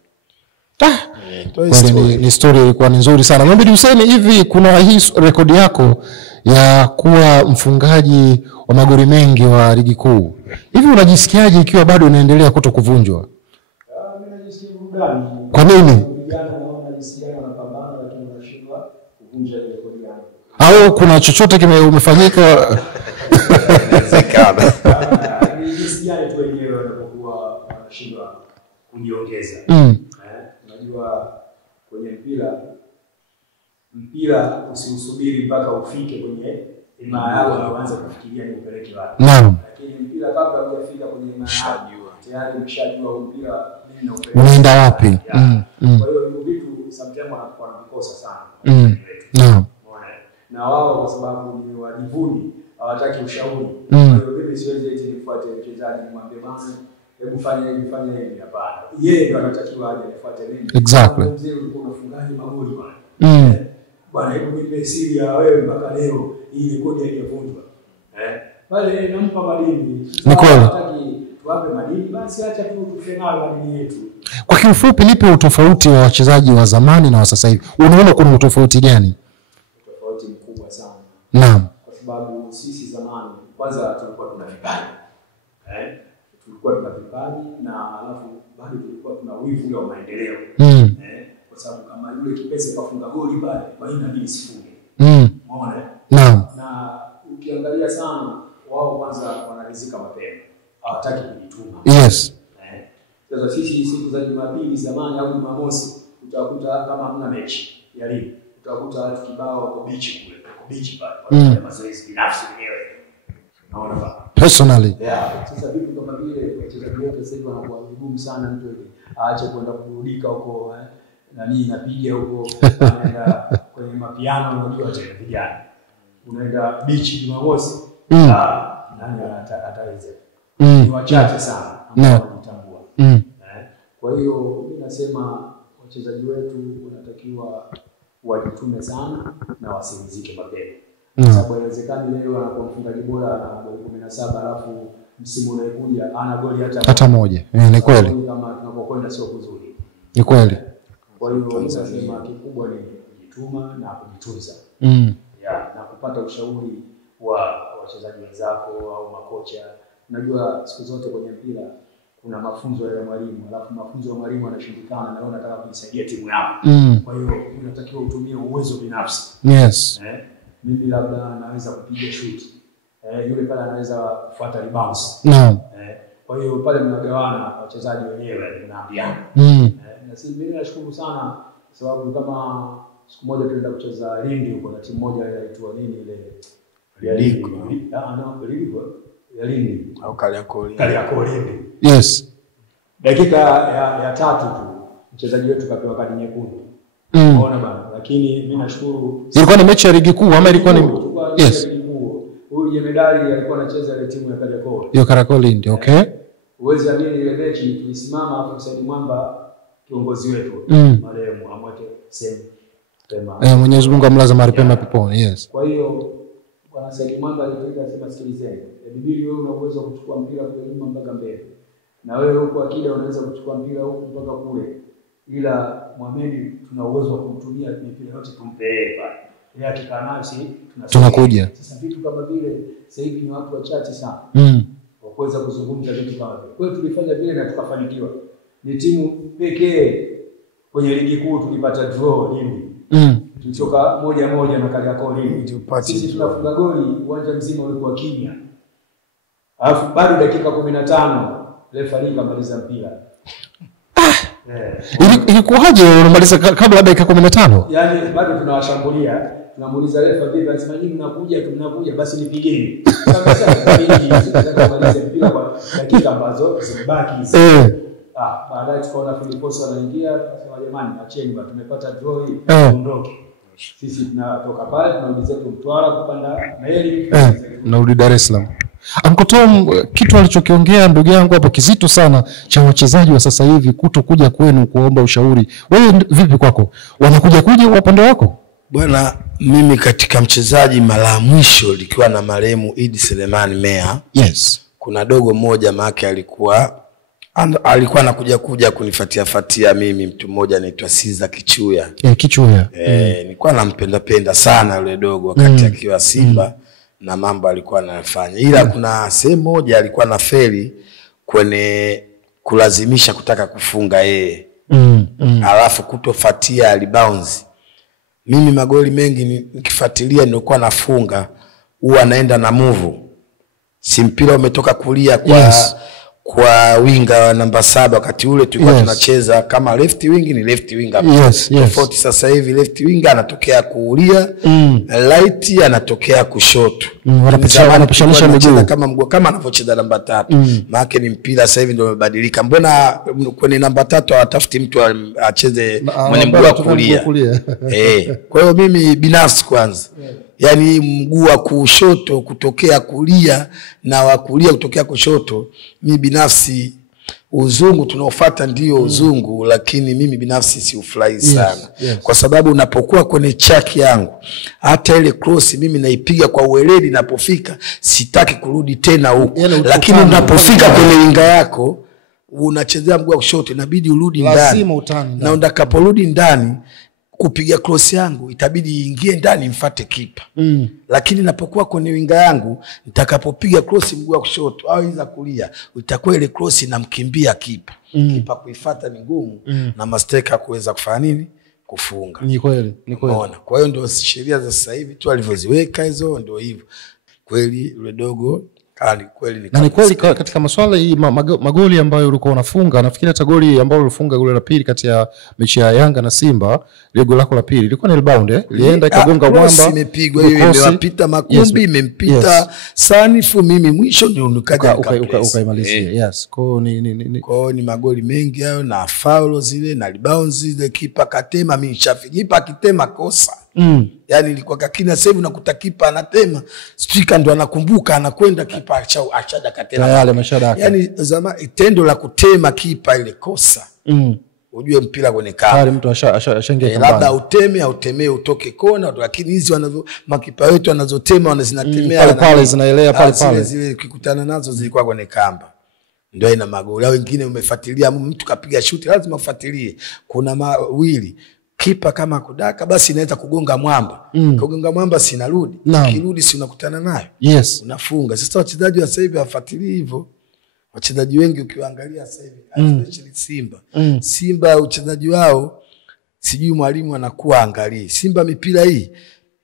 Ni story ilikuwa nzuri sana. Mwambie Hussein, hivi kuna hii rekodi yako ya kuwa mfungaji wa magoli mengi wa ligi kuu. Hivi unajisikiaje ikiwa bado unaendelea kutokuvunjwa? Mimi najisikia burudani. Kwa nini? Au kuna chochote umefanyika? Inawezekana. Najisikia tu wenyewe wanapokuwa wanashindwa kujiongeza. Unajua kwenye mpira usiusubiri mpaka ufike kwenye imani yako na uanze kufikiria ni upeleke wapi. Lakini mpira kabla hujafika kwenye imani yako tayari umeshajua mpira nini na upeleke unaenda wapi. Kwa hiyo hiyo vitu sometimes wanakosa sana. Na wao kwa sababu ni wajivuni hawataki ushauri. Kwa hiyo mimi siwezi eti nifuate mchezaji nimwambie bwana hebu fanya hivi hapana. Yeye ndo anatakiwa aje nifuate mimi. Exactly. Mzee ulikuwa unafungaje magoli bwana? Bwana hebu nipe siri ya wewe mpaka leo hii rekodi haijavunjwa. Pale nampa madini. Ni kweli. Hataki tuwape madini basi acha tu tufe nayo madini yetu. Kwa kifupi nipe utofauti wa wachezaji wa zamani na wa sasa hivi. Unaona kuna utofauti gani? Utofauti mkubwa sana. Naam. Kwa sababu sisi zamani kwanza tulikuwa tuna vipaji. Tulikuwa tuna vipaji na alafu bado tulikuwa tuna wivu wa maendeleo. Kwa sababu kama yule Kipese kafunga goli pale, kwa nini mimi sifunge? Umeona? Naam. Na ukiangalia sana wao kwanza wanarizika mapema. Hawataki kujituma. Yes. Sasa sisi siku za Jumapili zamani au Jumamosi utakuta kama hamna mechi ya ligi. Utakuta watu kibao wako beach kule, wako beach pale. Wanafanya mazoezi binafsi wenyewe. Unaona ba? Personally. Sasa vitu kama vile wachezaji wetu sasa hivi wanakuwa vigumu sana mtu aache kwenda kuburudika huko nani napiga huko anaenda kwenye mapiano unajua tena vijana. Unaenda beach Jumamosi. Nani ataweza? Ni wachache sana ambao wanatambua. Kwa hiyo mimi nasema wachezaji wetu wanatakiwa wajitume sana na wasimzike mapema. Sababu inawezekana leo anakuwa mfungaji bora na goli 17 alafu msimu unaokuja ana goli hata moja. Ni kweli. Kama tunapokwenda sio kuzuri. Ni kweli. Kwa hiyo nasema kikubwa ni kujituma na kujitunza. Na kupata ushauri wa wachezaji wenzako au makocha. Unajua siku zote kwenye mpira kuna mafunzo ya mwalimu, alafu mafunzo ya mwalimu yanashindikana na wewe unataka kuisaidia timu yako. Kwa hiyo unatakiwa utumie uwezo binafsi. Yes. Mimi labda naweza kupiga shoot. Yule pale anaweza kufuata rebounds. Kwa hiyo pale mnagawana wachezaji wenyewe mnaambiana. Na sisi mimi nashukuru sana sababu kama siku moja tulienda kucheza Lindi huko na timu moja inaitwa nini ile ya Lindi. Ya Lindi au Kariakoo Lindi. Yes. Dakika ya 3 tu mchezaji wetu kapewa kadi nyekundu. Unaona bana, lakini mimi nashukuru. Ilikuwa ni mechi ya ligi kuu ama ilikuwa ni yes. Huyu jemedali alikuwa anacheza ile timu ya Kariakoo. Hiyo Kariakoo Lindi, okay. Uwezi amini ile mechi tulisimama hapo Said Mwamba kiongozi wetu marehemu amweke sehemu pema. Mwenyezi Mungu amlaze mahali pema peponi, yes. Kwa hiyo bwana Said Mwamba alituita sema sikilizeni. Bibili wewe una uwezo wa kuchukua mpira kutoka nyuma mpaka mbele. Na wewe huko akida unaweza kuchukua mpira huko mpaka kule. ila Mohamed tuna uwezo wa kumtumia mipira yote tumpe pale. Yeye akikaa nayo sisi tunakuja. Sasa vitu kama vile sasa hivi ni watu wachache sana. Waweza kuzungumza vitu kama vile. Kwa hiyo tulifanya vile na tukafanikiwa. Ni timu pekee kwenye ligi kuu tulipata draw hivi. Tulichoka 1-1 na Kariakoo hivi. Sisi tunafunga goli, uwanja mzima ulikuwa kimya. Alafu bado dakika 15 refa akamaliza mpira. Ilikuwaje unamaliza kabla dakika 15? Yaani bado tunawashambulia, tunamuuliza refa vipi, anasema nyinyi mnakuja basi nipigeni. Sasa tunataka kumaliza mpira kwa dakika ambazo zimebaki hizi. Baadaye tukaona Filiposo anaingia, akasema jamani acheni bwana, tumepata draw hii, tuondoke. Sisi tunatoka pale tunarudi zetu Mtwara kupanda meli narudi Dar es Salaam. Uncle Tom, kitu alichokiongea ndugu yangu hapo kizito sana cha wachezaji wa sasa hivi kutokuja kwenu kuomba ushauri. Wewe vipi kwako? Wanakuja upande wako? Bwana, mimi katika mchezaji mara mwisho likiwa na marehemu Idi Selemani Mea. Yes. Kuna dogo mmoja maana alikuwa anakuja kunifuatia mimi, mtu mmoja anaitwa Siza Kichuya. Kichuya. Nilikuwa nampenda sana yule dogo wakati akiwa Simba na mambo alikuwa anafanya. Ila kuna sehemu moja alikuwa na feli kwenye kulazimisha kutaka kufunga yeye. Alafu kutofuatia alibounce. Mimi magoli mengi nikifuatilia nilikuwa nafunga, huwa naenda na move. Si mpira umetoka kulia kwa winga wa namba 7 wakati ule tulikuwa tunacheza kama left wing ni left wing hapa. Tofauti sasa hivi left wing anatokea kulia, right anatokea kushoto. Wanapishana miguu kama anavyocheza namba 3. Maana ni mpira sasa hivi ndio umebadilika. Mbona kwenye namba 3 hawatafuti mtu acheze mwenye mguu wa kulia? Kwa hiyo mimi binafsi kwanza yani mguu wa kushoto kutokea kulia na wa kulia kutokea kushoto, mimi binafsi uzungu tunaofuata ndio uzungu, lakini mimi binafsi si ufurahi sana. Kwa sababu unapokuwa kwenye chaki yangu, hata ile cross mimi naipiga kwa uweledi, napofika sitaki kurudi tena huko. Lakini unapofika kwenye winga yako unachezea mguu wa kushoto, inabidi urudi ndani. Na utakaporudi ndani kupiga cross yangu itabidi iingie ndani mfate kipa. Lakini napokuwa kwenye winga yangu, nitakapopiga cross mguu wa kushoto au iza kulia, itakuwa ile cross inamkimbia kipa. Kipa kuifuata ni ngumu na masteka kuweza kufanya nini? Kufunga. Ni kweli. Kwa hiyo ndio sheria za sasa hivi tu alivyoziweka hizo, ndio hivyo. Kweli yule dogo ni kweli katika masuala hii magoli ambayo ulikuwa unafunga, nafikiri hata goli ambalo ulifunga goli la pili kati ya mechi ya Yanga na Simba, ile goli lako la pili ilikuwa ni rebound ilienda ikagonga mwamba, imepigwa hiyo, imewapita Makumbi, imempita Sanifu, mimi mwisho ndio nikaja ukaimalizia. Kwa ni magoli mengi hayo na faulo zile na rebounds zile, kipa katema, mimi shafikipa akitema kosa. Yani ilikuwa kakina sasa hivi unakuta kipa anatema, striker ndo anakumbuka anakwenda kipa achada katena yale mashada. Yani tendo la kutema kipa ile kosa. Ujue mpira kwenye kama pale mtu ashaingia labda utemee utoke kona, lakini hizi wanazo makipa wetu wanazotema wanazinatemea pale zinaelea pale zile ukikutana nazo zilikuwa kwenye kamba. Ndio ina magoli. Au wengine umefuatilia mtu kapiga shuti, lazima ufuatilie. Kuna mawili, kipa kama kudaka basi inaweza kugonga mwamba. Kugonga mwamba si inarudi. Kirudi si unakutana nayo. Unafunga. Sasa wachezaji wa sasa hivi wafuatilie hivyo. Wachezaji wengi ukiwaangalia sasa hivi, especially Simba. Simba uchezaji wao sijui mwalimu anakuwa angalie. Simba mipira hii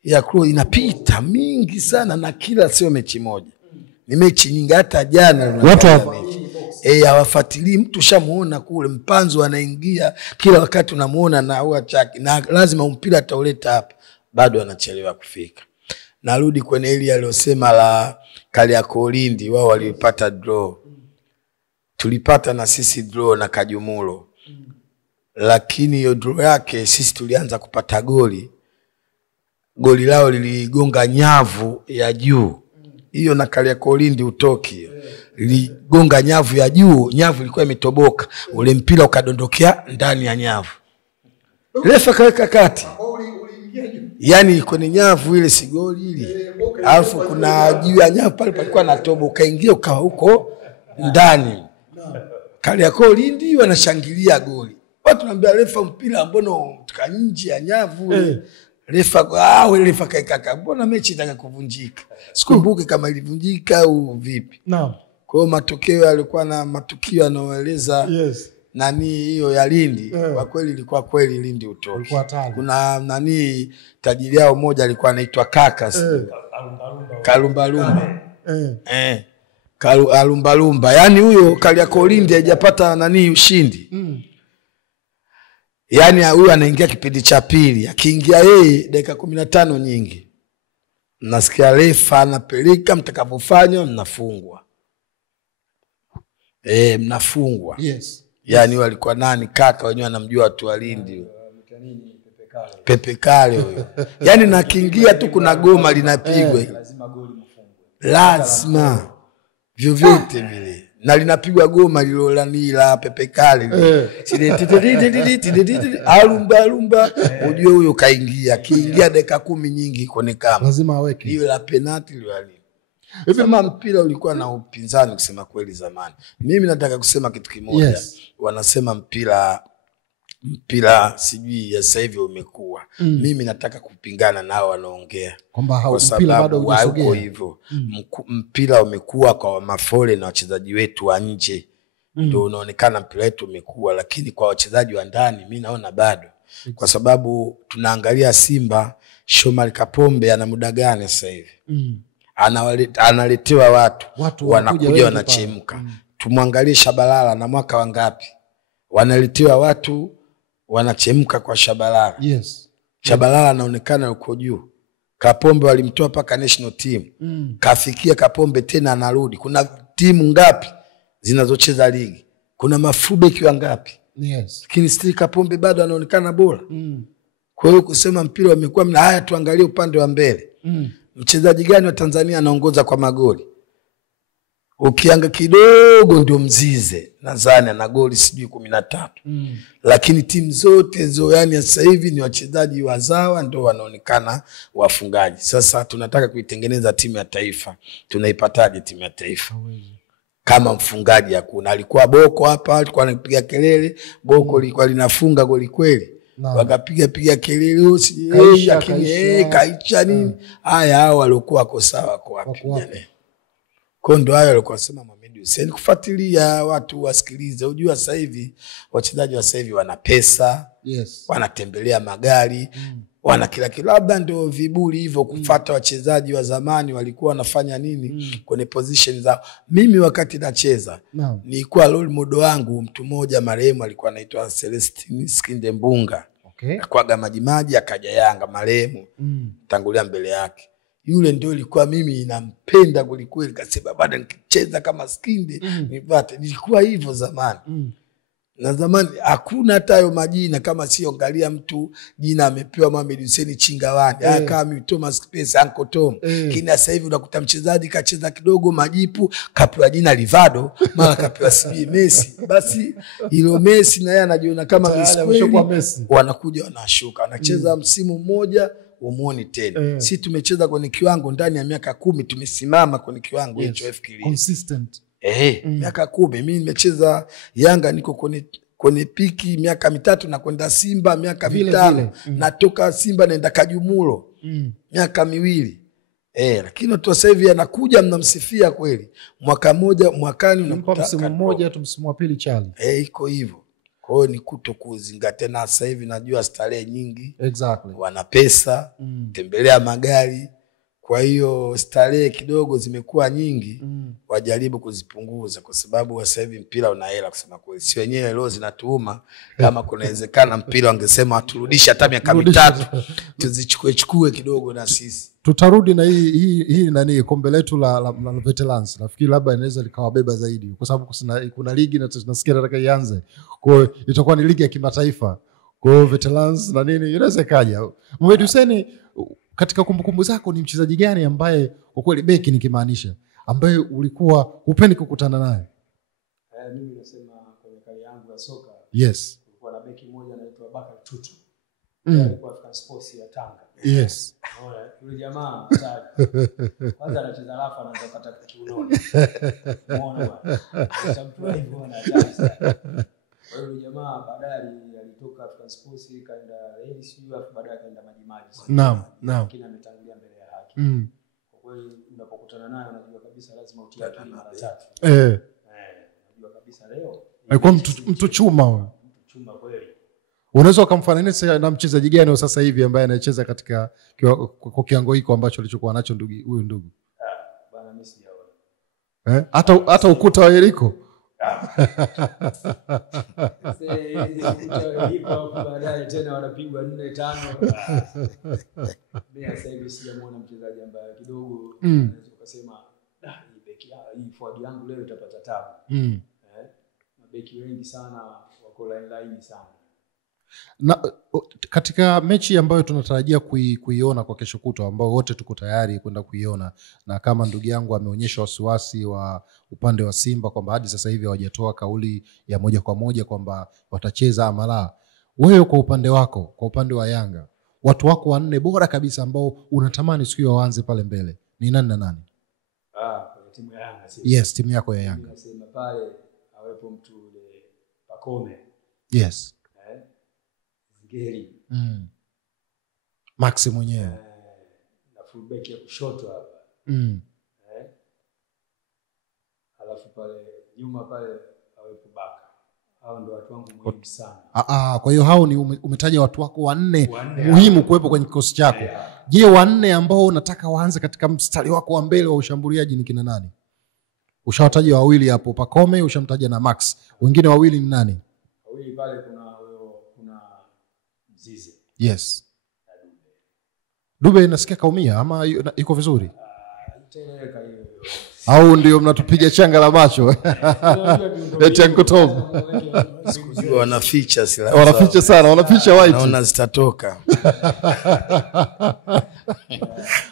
ya cross inapita mingi sana na kila sio mechi moja. Ni mechi nyingi, hata jana watu hawafuatilii. Mtu shamuona kule Mpanzo anaingia kila wakati unamuona na huwa chaki, na lazima mpira atauleta hapa, bado anachelewa kufika. Narudi kwenye ile aliyosema la Kariakoo Lindi, wao walipata draw. Tulipata na sisi draw na Kajumulo. Lakini hiyo draw yake sisi tulianza kupata goli. Goli lao liligonga nyavu ya juu. Hiyo na Kariakoo Lindi utoki. Liligonga nyavu ya juu, nyavu ilikuwa imetoboka. Ule mpira ukadondokea ndani ya nyavu. Refa kaweka kati. Yani kwenye nyavu ile si goli ile. Alafu kuna juu ya nyavu pale palikuwa na tobo, ukaingia ukawa huko ndani. Kariakoo Lindi wanashangilia goli. Watu wanaambia refa mpira mbona utoka nje ya nyavu. Refa kaika mbona mechi itaka kuvunjika. Sikumbuki kama ilivunjika au vipi. Naam. Kwa hiyo matokeo yalikuwa na matukio yanayoeleza nani hiyo ya Lindi. Kwa kweli ilikuwa kweli Lindi utoki. Kuna nani tajiri yao moja alikuwa anaitwa Kakas. Kalumbalumba. Kalumbalumba. Yaani huyo Kariakoo Lindi hajapata nani ushindi. Yaani huyo anaingia kipindi cha pili. Akiingia yeye dakika 15 nyingi. Mnasikia refa anapeleka mtakapofanya mnafungwa. Mnafungwa. Yes. Yaani walikuwa nani kaka wenyewe anamjua watu wa Lindi. Pepe Kale huyo. Yaani na kiingia tu kuna goma linapigwa. Lazima goli mfungwe. Lazima. Vyovyote vile. Na linapigwa goma lilolani la Pepe Kale. Alumba. Ujue huyo kaingia. Kiingia dakika 10 nyingi kwenye kama. Lazima aweke. Hiyo la penalty liwali. Sema mpira ulikuwa na upinzani kusema kweli zamani. Mimi nataka kusema kitu kimoja. Wanasema mpira sijui ya sasa hivi umekuwa. Mimi nataka kupingana nao wanaongea. Kwamba mpira bado hujasogea hivyo. Mpira umekuwa kwa mafole na wachezaji wetu wa nje. Ndio unaonekana mpira wetu umekuwa, lakini kwa wachezaji wa ndani mimi naona bado. Kwa sababu tunaangalia Simba, Shomari Kapombe ana muda gani sasa hivi? Analetewa watu wanakuja wanachemka. Tumwangalie Shabalala na mwaka wangapi? Wanaletewa watu wanachemka kwa Shabalala. Shabalala anaonekana yuko juu. Kapombe walimtoa paka national team. Kafikia Kapombe tena anarudi. Kuna timu ngapi zinazocheza ligi? Kuna mafubeki wangapi? Lakini still Kapombe bado anaonekana bora. Kwa hiyo kusema mpira umekuwa haya, tuangalie upande wa mbele. Mchezaji gani wa Tanzania anaongoza kwa magoli? Ukianga kidogo ndio Mzize. Nadhani ana goli sijui 13. Lakini timu zote yani sasa hivi ni wachezaji wazawa ndio wanaonekana wafungaji. Sasa tunataka kuitengeneza timu ya taifa. Tunaipataje timu ya taifa? Kama mfungaji hakuna. Alikuwa Boko hapa, alikuwa anapiga kelele, Boko lilikuwa linafunga goli kweli. Wakapiga kelele lakini kaicha nini? Haya hao walikuwa wako sawa kwa wapi jana. Kondo hayo alikuwa sema Mohamed Hussein kufuatilia watu wasikilize. Unajua sasa hivi wachezaji wa sasa hivi wana pesa, wanatembelea magari, wana kila kitu. Labda ndio viburi hivyo kufuata wachezaji wa zamani walikuwa wanafanya nini kwenye position zao. Mimi wakati nacheza nilikuwa role model wangu mtu mmoja marehemu alikuwa anaitwa Celestine Skindembunga. Akwaga Majimaji akaja Yanga marehemu. Tangulia mbele yake. Yule ndio ilikuwa mimi nampenda kweli kasema baada nikicheza kama Skinde nipate. Nilikuwa hivyo zamani. Na zamani hakuna hata hayo majina kama sio angalia mtu jina amepewa Mohamed Hussein Chingawani. Kama Thomas Space Uncle Tom. Kina sasa hivi unakuta mchezaji kacheza kidogo majipu kapewa jina Rivado, mara kapewa CB Messi. Basi hilo Messi na yeye anajiona kama Messi. Wanakuja wanashuka. Anacheza msimu mmoja umuone tena. Sisi tumecheza kwenye kiwango ndani ya miaka 10 tumesimama kwenye kiwango hicho FKL. Consistent. Miaka 10 mimi nimecheza Yanga niko kwenye piki miaka 3 na kwenda Simba miaka 5. Natoka Simba naenda Kajumulo miaka 2. Lakini watu sasa hivi anakuja mnamsifia kweli. Mwaka mmoja mwakani unakuta msimu mmoja tu msimu wa pili chali. Iko hivyo. Kwa hiyo ni kutokuzingatia na sasa hivi najua starehe nyingi. Wana pesa, tembelea magari. Kwa hiyo starehe kidogo zimekuwa nyingi, wajaribu kuzipunguza kwa sababu sasa hivi mpira una hela kusema kweli. Si wenyewe leo zinatuuma kama kunawezekana mpira wangesema waturudisha hata miaka 3 tuzichukue kidogo na sisi. Tutarudi na hii nani kombe letu la veterans. Nafikiri labda inaweza likawabeba zaidi kwa sababu kuna ligi na tunasikia nataka ianze. Kwa hiyo itakuwa ni ligi ya kimataifa. Kwa hiyo veterans na nini inaweza kaja. Mohamed Hussein, katika kumbukumbu zako ni mchezaji gani ambaye kwa kweli beki nikimaanisha ambaye ulikuwa upendi kukutana naye? Mimi nasema kwenye kari yangu ya soka. Kulikuwa na beki mmoja anaitwa Bakari Tutu. Alikuwa African Sports ya Tanga. Yule jamaa kwanza anacheza rafa na anataka kiunoni. Umeona bwana. Champion hivyo na hatari sana. Kwa hiyo jamaa baadaye alitoka African Sports kaenda Ladies alafu baadaye kaenda Majimaji. Naam. Lakini ametangulia mbele ya haki. Kwa kweli unapokutana naye unajua kabisa lazima utie akili mara 3. Unajua kabisa leo alikuwa mtu chuma huyo. Mtu chuma kweli. Unaweza kumfananisha na mchezaji gani sasa hivi ambaye anacheza katika kwa kiwango hiko ambacho alichokuwa nacho huyo ndugu? Bana mimi sijaona. Hata ukuta wa Yeriko. Baadaye tena wanapigwa 4-5. Mimi sasa hivi sijamuona mchezaji ambaye kidogo anaweza kusema hii beki hii forward yangu leo itapata tabu. Mabeki wengi sana wako line sana. Na katika mechi ambayo tunatarajia kuiona kwa kesho kutwa, ambao wote tuko tayari kwenda kuiona, na kama ndugu yangu ameonyesha wasiwasi wa upande wa Simba kwamba hadi sasa hivi hawajatoa kauli ya moja kwa moja kwamba watacheza ama la, wewe kwa upande wako, kwa upande wa Yanga, watu wako 4 bora kabisa ambao unatamani siku hiyo waanze pale mbele ni nani na nani? Kwa timu ya Yanga sisi. Yes, timu yako ya Yanga. Nasema pale awepo mtu ule Pakome. Yes. Ngeri. Maxi mwenyewe. Na fullback ya kushoto hapa. Alafu pale nyuma pale awepo Baka. Hao ndio watu wangu muhimu sana. Kwa hiyo hao ni umetaja watu wako 4 muhimu kuwepo kwenye kikosi chako. Je, 4 ambao unataka waanze katika mstari wako wa mbele wa ushambuliaji ni kina nani? Ushawataja 2 hapo, Pakome, ushamtaja na Max. Wengine 2 ni nani? 2 pale kuna Zize. Yes. Dube nasikia kaumia ama iko vizuri? Itaeleka hiyo. Au ndio mnatupiga changa la macho? Eti Uncle Tom. Wanaficha sila. Wanaficha sana, wanaficha white. Naona zitatoka.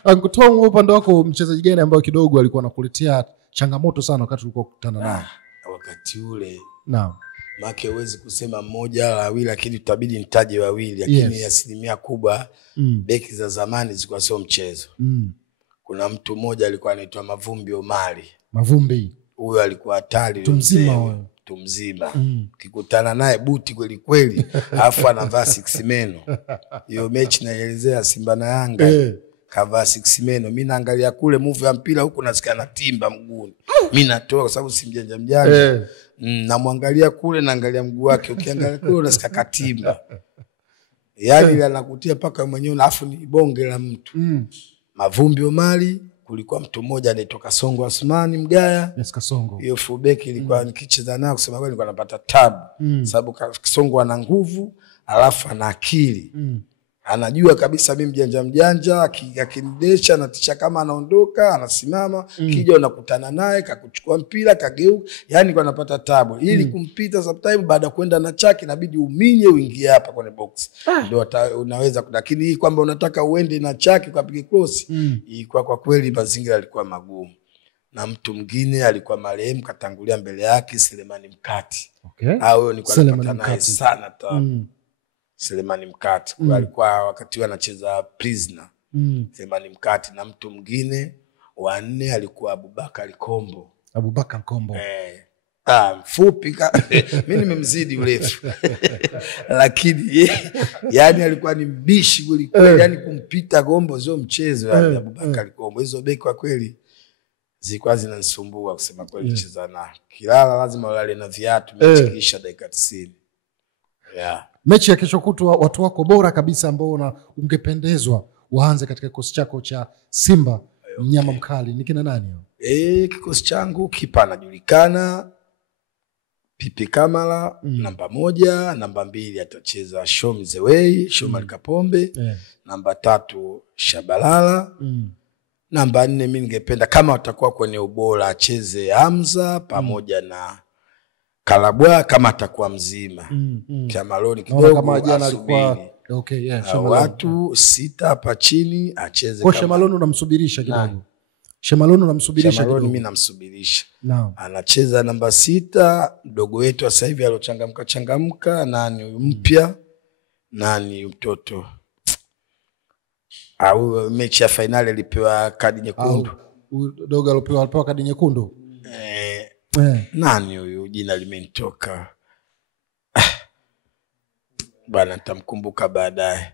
Uncle Tom, upande wako mchezaji gani ambaye kidogo alikuwa anakuletea changamoto sana wakati ulikuwa kukutana naye? Wakati ule. Naam. Make huwezi kusema mmoja au 2, lakini tutabidi nitaje 2, lakini asilimia kubwa beki za zamani zilikuwa sio mchezo. Kuna mtu mmoja alikuwa anaitwa Mavumbi Omari. Mavumbi. Huyo alikuwa hatari, mtu mzima. Ukikutana naye buti kweli kweli, alafu anavaa 6 meno. Hiyo mechi naelezea Simba na Yanga. Kavaa 6 meno. Mimi naangalia kule move ya mpira huko nasikia anatimba mguuni. Mimi natoa kwa sababu si mjanja. Namwangalia kule naangalia mguu wake, ukiangalia kule unasikia katimba. Yaani anakutia paka mwenyewe alafu ni bonge la mtu. Mavumbi Omari, kulikuwa mtu mmoja anaitwa Kasongo Asmani Mgaya. Yes, Kasongo. Hiyo fullback ilikuwa nikicheza nayo kusema kweli nilikuwa napata tabu. Sababu Kasongo ana nguvu, alafu ana akili. Anajua kabisa mimi mjanja akinidesha anatisha kama anaondoka anasimama kija unakutana naye kakuchukua mpira kageuka, yani kwa anapata tabu ili kumpita sometime baada kwenda na chaki inabidi uminye uingie hapa kwenye box ndio unaweza, lakini hii kwamba unataka uende na chaki ukapige cross kwa kweli mazingira yalikuwa magumu. Na mtu mwingine alikuwa marehemu katangulia mbele yake Selemani Mkati. Huyo nilikuwa napata naye sana tabu. Selemani Mkati alikuwa wakati anacheza Prisoner. Selemani Mkati. Na mtu mwingine wa 4 alikuwa Abubakar Kombo. Abubakar Kombo. Mfupi mimi nimemzidi urefu. Lakini yani alikuwa ni mbishi kweli kweli, yani kumpita Kombo sio mchezo yani Abubakar Kombo. Hizo beki kwa kweli zilikuwa zinanisumbua kusema kweli kucheza na. Kilala lazima ulale na viatu mechi dakika 90. Mechi ya kesho kutwa watu wako bora kabisa ambao ungependezwa waanze katika kikosi chako cha Simba mnyama mkali ni kina nani hao? Kikosi changu kipa anajulikana, Pipi Kamala namba 1, namba 2 atacheza Show Me The Way, Shomari Kapombe, namba 3 Shabalala, namba 4 mimi ningependa kama watakuwa kwenye ubora acheze Hamza pamoja na Kalabwa kama atakuwa mzima. Chamaloni kidogo kama jana alikuwa watu 6 hapa chini acheze kama. Kwa Shemaloni unamsubirisha kidogo. Shemaloni unamsubirisha kidogo. Mimi namsubirisha. Naam. Anacheza namba 6, mdogo wetu sasa hivi alochangamka nani huyu mpya? Nani mtoto? Au mechi ya finali alipewa kadi nyekundu. Dogo alipewa kadi nyekundu. Nani huyu jina limenitoka? bwana, nitamkumbuka baadaye.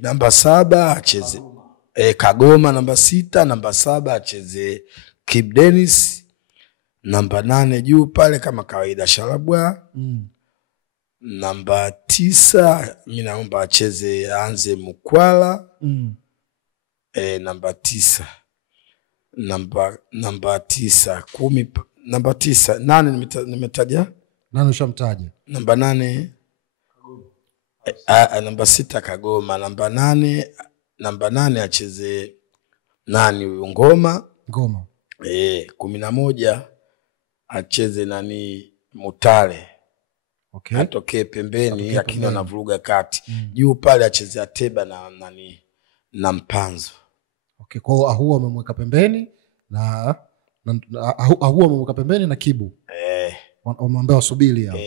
Namba 7 acheze Kagoma, namba 6, namba 7 acheze Kip Dennis, namba 8 juu pale kama kawaida Sharabwa. Namba 9 mimi naomba acheze Anze Mukwala. Namba 9 namba 9 10 namba 9 8 nimetaja nani ushamtaja? Namba 8 namba 6 Kagoma, namba 8 acheze nani huyo Ngoma. 11 acheze nani Mutale. Okay. Atokee pembeni lakini anavuruga kati. Juu pale acheze Ateba na nani na Mpanzo. Okay, kwa Ahua amemweka pembeni na Ahua amemweka pembeni na Kibu. Wamwambia wasubiri hao.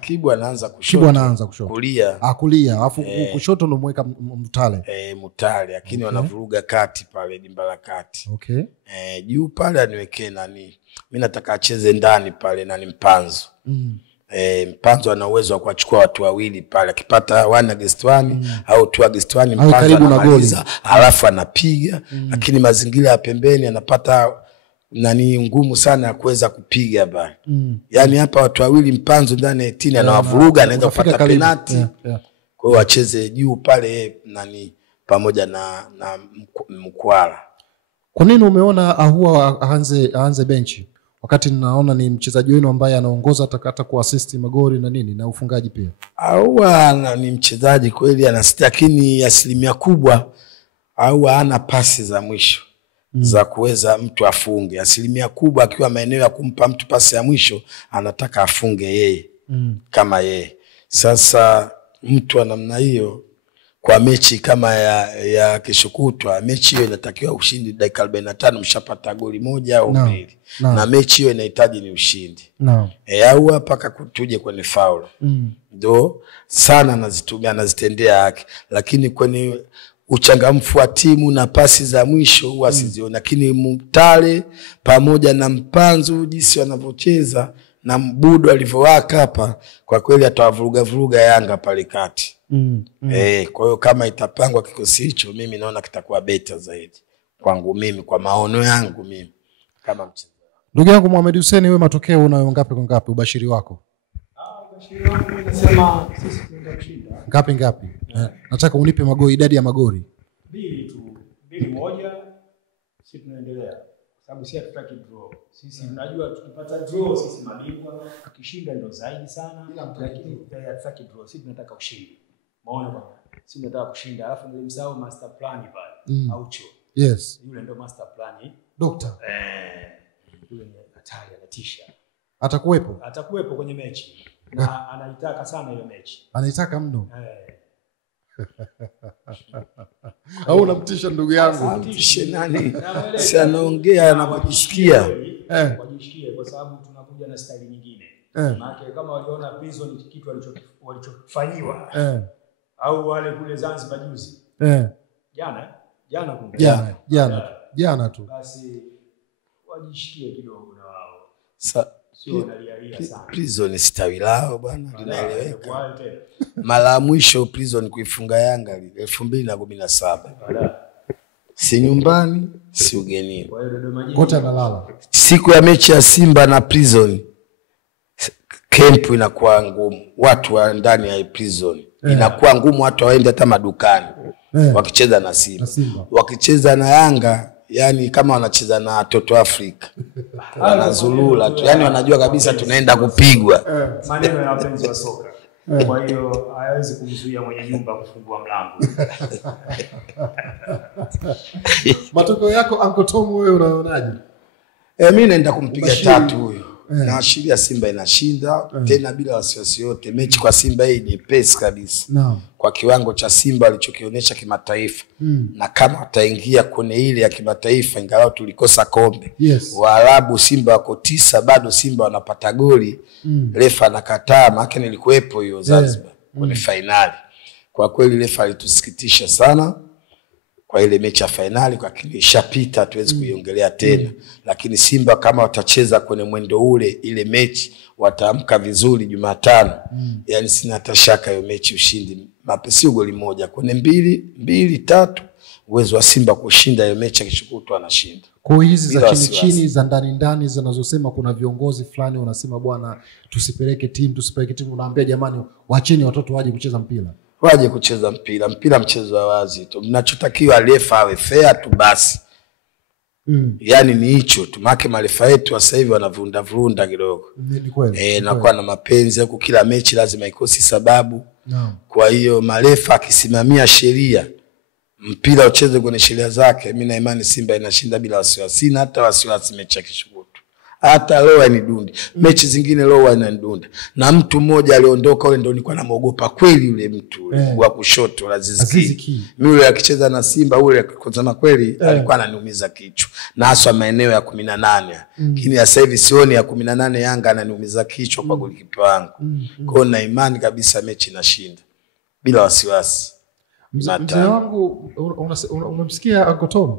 Kibu anaanza kushoto. Kulia. Alafu kushoto ndo mweka Mutale. Mutale lakini wanavuruga kati pale dimba la kati. Okay. Juu pale aniwekee nani. Mimi nataka acheze ndani pale nani Mpanzo. Mpanzo ana uwezo wa kuachukua watu wawili pale, akipata 1 against 1 au 2 against 1 Mpanzo anamaliza alafu anapiga. Lakini mazingira ya pembeni anapata nani ngumu sana ya kuweza kupiga bali. Yaani hapa watu wawili Mpanzo ndani ya 18 anawavuruga, anaweza kupata penalty. Kwa hiyo acheze juu pale nani pamoja na Mkwala. Kwa nini umeona Ahua aanze benchi wakati ninaona ni mchezaji wenu ambaye anaongoza hata kuassist magoli na nini na ufungaji pia? Ahua ni mchezaji kweli anasita, lakini asilimia kubwa Ahua hana pasi za mwisho za kuweza mtu afunge. Asilimia kubwa akiwa maeneo ya kumpa mtu pasi ya mwisho anataka afunge yeye kama yeye. Sasa mtu wa namna hiyo kwa mechi kama ya kesho kutwa, mechi hiyo inatakiwa ushindi dakika 45 mshapata goli 1 au 2. Na mechi hiyo inahitaji ni ushindi. Au mpaka tuje kwenye faulu. Ndio sana anazitendea haki, lakini kwenye uchangamfu wa timu na pasi za mwisho huwa siziona. Lakini Mutale pamoja na Mpanzo jinsi wanavyocheza na Mbudo alivyowaka hapa, kwa kweli atawavuruga Yanga pale kati. Kwa hiyo kama itapangwa kikosi hicho, mimi naona kitakuwa better zaidi kwangu mimi, kwa maono yangu mimi kama mchezaji. Ndugu yangu Mohamed Hussein, wewe matokeo unayo ngapi kwa ngapi ubashiri wako? Ubashiri wangu nasema sisi tunaenda kushinda. Ngapi? Nataka unipe idadi ya magoli. 2 tu. 2-1 sisi tunaendelea. Sababu sisi hatutaki draw. Sisi tunajua tukipata draw sisi mabingwa, tukishinda ndio zaidi sana, lakini hatutaki draw. Sisi tunataka ushindi. Maona bwana. Sisi tunataka kushinda. Alafu nilimsahau master plan pale. Aucho. Yes. Yule ndio master plan. Doctor. Yule ni hatari, anatisha. Atakuwepo kwenye mechi. Na anaitaka sana hiyo mechi. Anaitaka mno. Au unamtisha ndugu yangu? Mtishe nani? Si anaongea anapojisikia. Wajisikie kwa sababu tunakuja na style nyingine. Maana kama waliona Prison kitu walichofanyiwa. Au wale kule Zanzibar juzi. Jana tu. Basi wajisikie kidogo na wao. Sio nalialia sana. Prison stawi lao bwana, linaeleweka. Mara mwisho Prison kuifunga Yanga 2017. Si nyumbani, si ugenini. Kote analala. Siku ya mechi ya Simba na Prison, camp inakuwa ngumu. Watu wa ndani ya Prison inakuwa ngumu, watu waende hata madukani. Wakicheza na Simba. Wakicheza na Yanga, yani kama wanacheza na Toto Africa. Wanazulula tu. Yani wanajua kabisa tunaenda kupigwa. Maneno ya wapenzi wa soka. Kwa hiyo haiwezi kumzuia mwenye nyumba kufungua mlango. Matokeo yako Uncle Tom, wewe unaonaje? Mimi naenda kumpiga 3 huyo. Naashiria Simba inashinda tena bila wasiwasi yote. Mechi kwa Simba hii ni pesi kabisa. Kwa kiwango cha Simba alichokionyesha kimataifa. Na kama ataingia kwenye ile ya kimataifa, ingawa tulikosa kombe. Waarabu Simba wako 9, bado Simba wanapata goli. Refa anakataa, maana nilikuwepo hiyo Zanzibar kwenye finali. Kwa kweli refa alitusikitisha sana. kwa ile mechi ya finali, kwa kile ishapita hatuwezi kuiongelea tena. Lakini Simba kama watacheza kwenye mwendo ule, ile mechi wataamka vizuri Jumatano. Yani sina hata shaka hiyo mechi ushindi mapesi goli moja kwenye 2-3, uwezo wa Simba kushinda hiyo mechi akishukutwa anashinda. Kwa hizi za chini za ndani zinazosema kuna viongozi fulani wanasema bwana tusipeleke timu, unaambia jamani waacheni watoto waje kucheza mpira. Waje kucheza mpira mchezo wa wazi tu. Mnachotakiwa refa awe fair tu basi. Yani ni hicho tu. Maana marefa yetu sasa hivi wanavunda kidogo. Ni kweli. Nakuwa na mapenzi huko, kila mechi lazima ikosi sababu. Kwa hiyo marefa akisimamia sheria, mpira ucheze kwenye sheria zake, mimi na imani Simba inashinda bila wasiwasi. Na hata wasiwasi mechi akishukutu. Hata loa ni dundi. Mechi zingine loa ni dunda. Na mtu mmoja aliondoka ule ndio nilikuwa namuogopa kweli yule mtu wa kushoto Aziz Ki. Mimi yule akicheza na Simba ule kusema kweli alikuwa ananiumiza kichwa. Na hasa maeneo ya 18. Lakini sasa hivi sioni ya 18 Yanga ananiumiza kichwa kwa golikipa wangu. Kwa hiyo na imani kabisa mechi inashinda bila wasiwasi. Mzee wangu umemsikia Uncle Tom?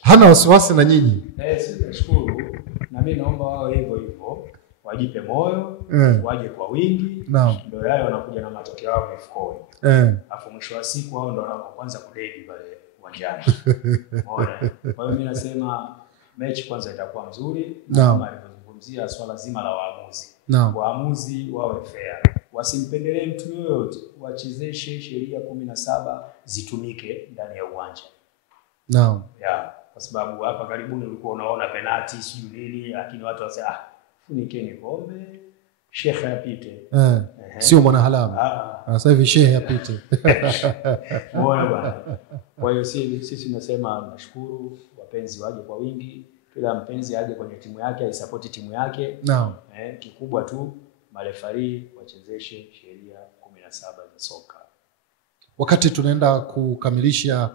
Hana wasiwasi na nyinyi. Sisi nashukuru. Na mimi naomba wao hivyo wajipe moyo, waje kwa wingi. Ndio yale wanakuja na matokeo yao mfukoni. Afu mwisho wa siku wao ndio wanaanza kudedi pale uwanjani. Umeona? Kwa hiyo mimi nasema mechi kwanza itakuwa nzuri, kama alivyozungumzia swala zima la waamuzi. Waamuzi wawe fair. Wasimpendelee mtu yoyote, wachezeshe sheria 17 zitumike ndani ya uwanja. Kwa sababu hapa karibuni ulikuwa unaona penalty sio nini, lakini watu wasema funikeni kombe, shekhe apite. Sio mwana halamu. Sasa hivi shekhe apite. Bora bwana. Kwa hiyo sisi tunasema nashukuru, wapenzi waje kwa wingi, kila mpenzi aje kwenye timu yake, aisupport timu yake. Kikubwa tu marefari wachezeshe sheria 17 za soka. Wakati tunaenda kukamilisha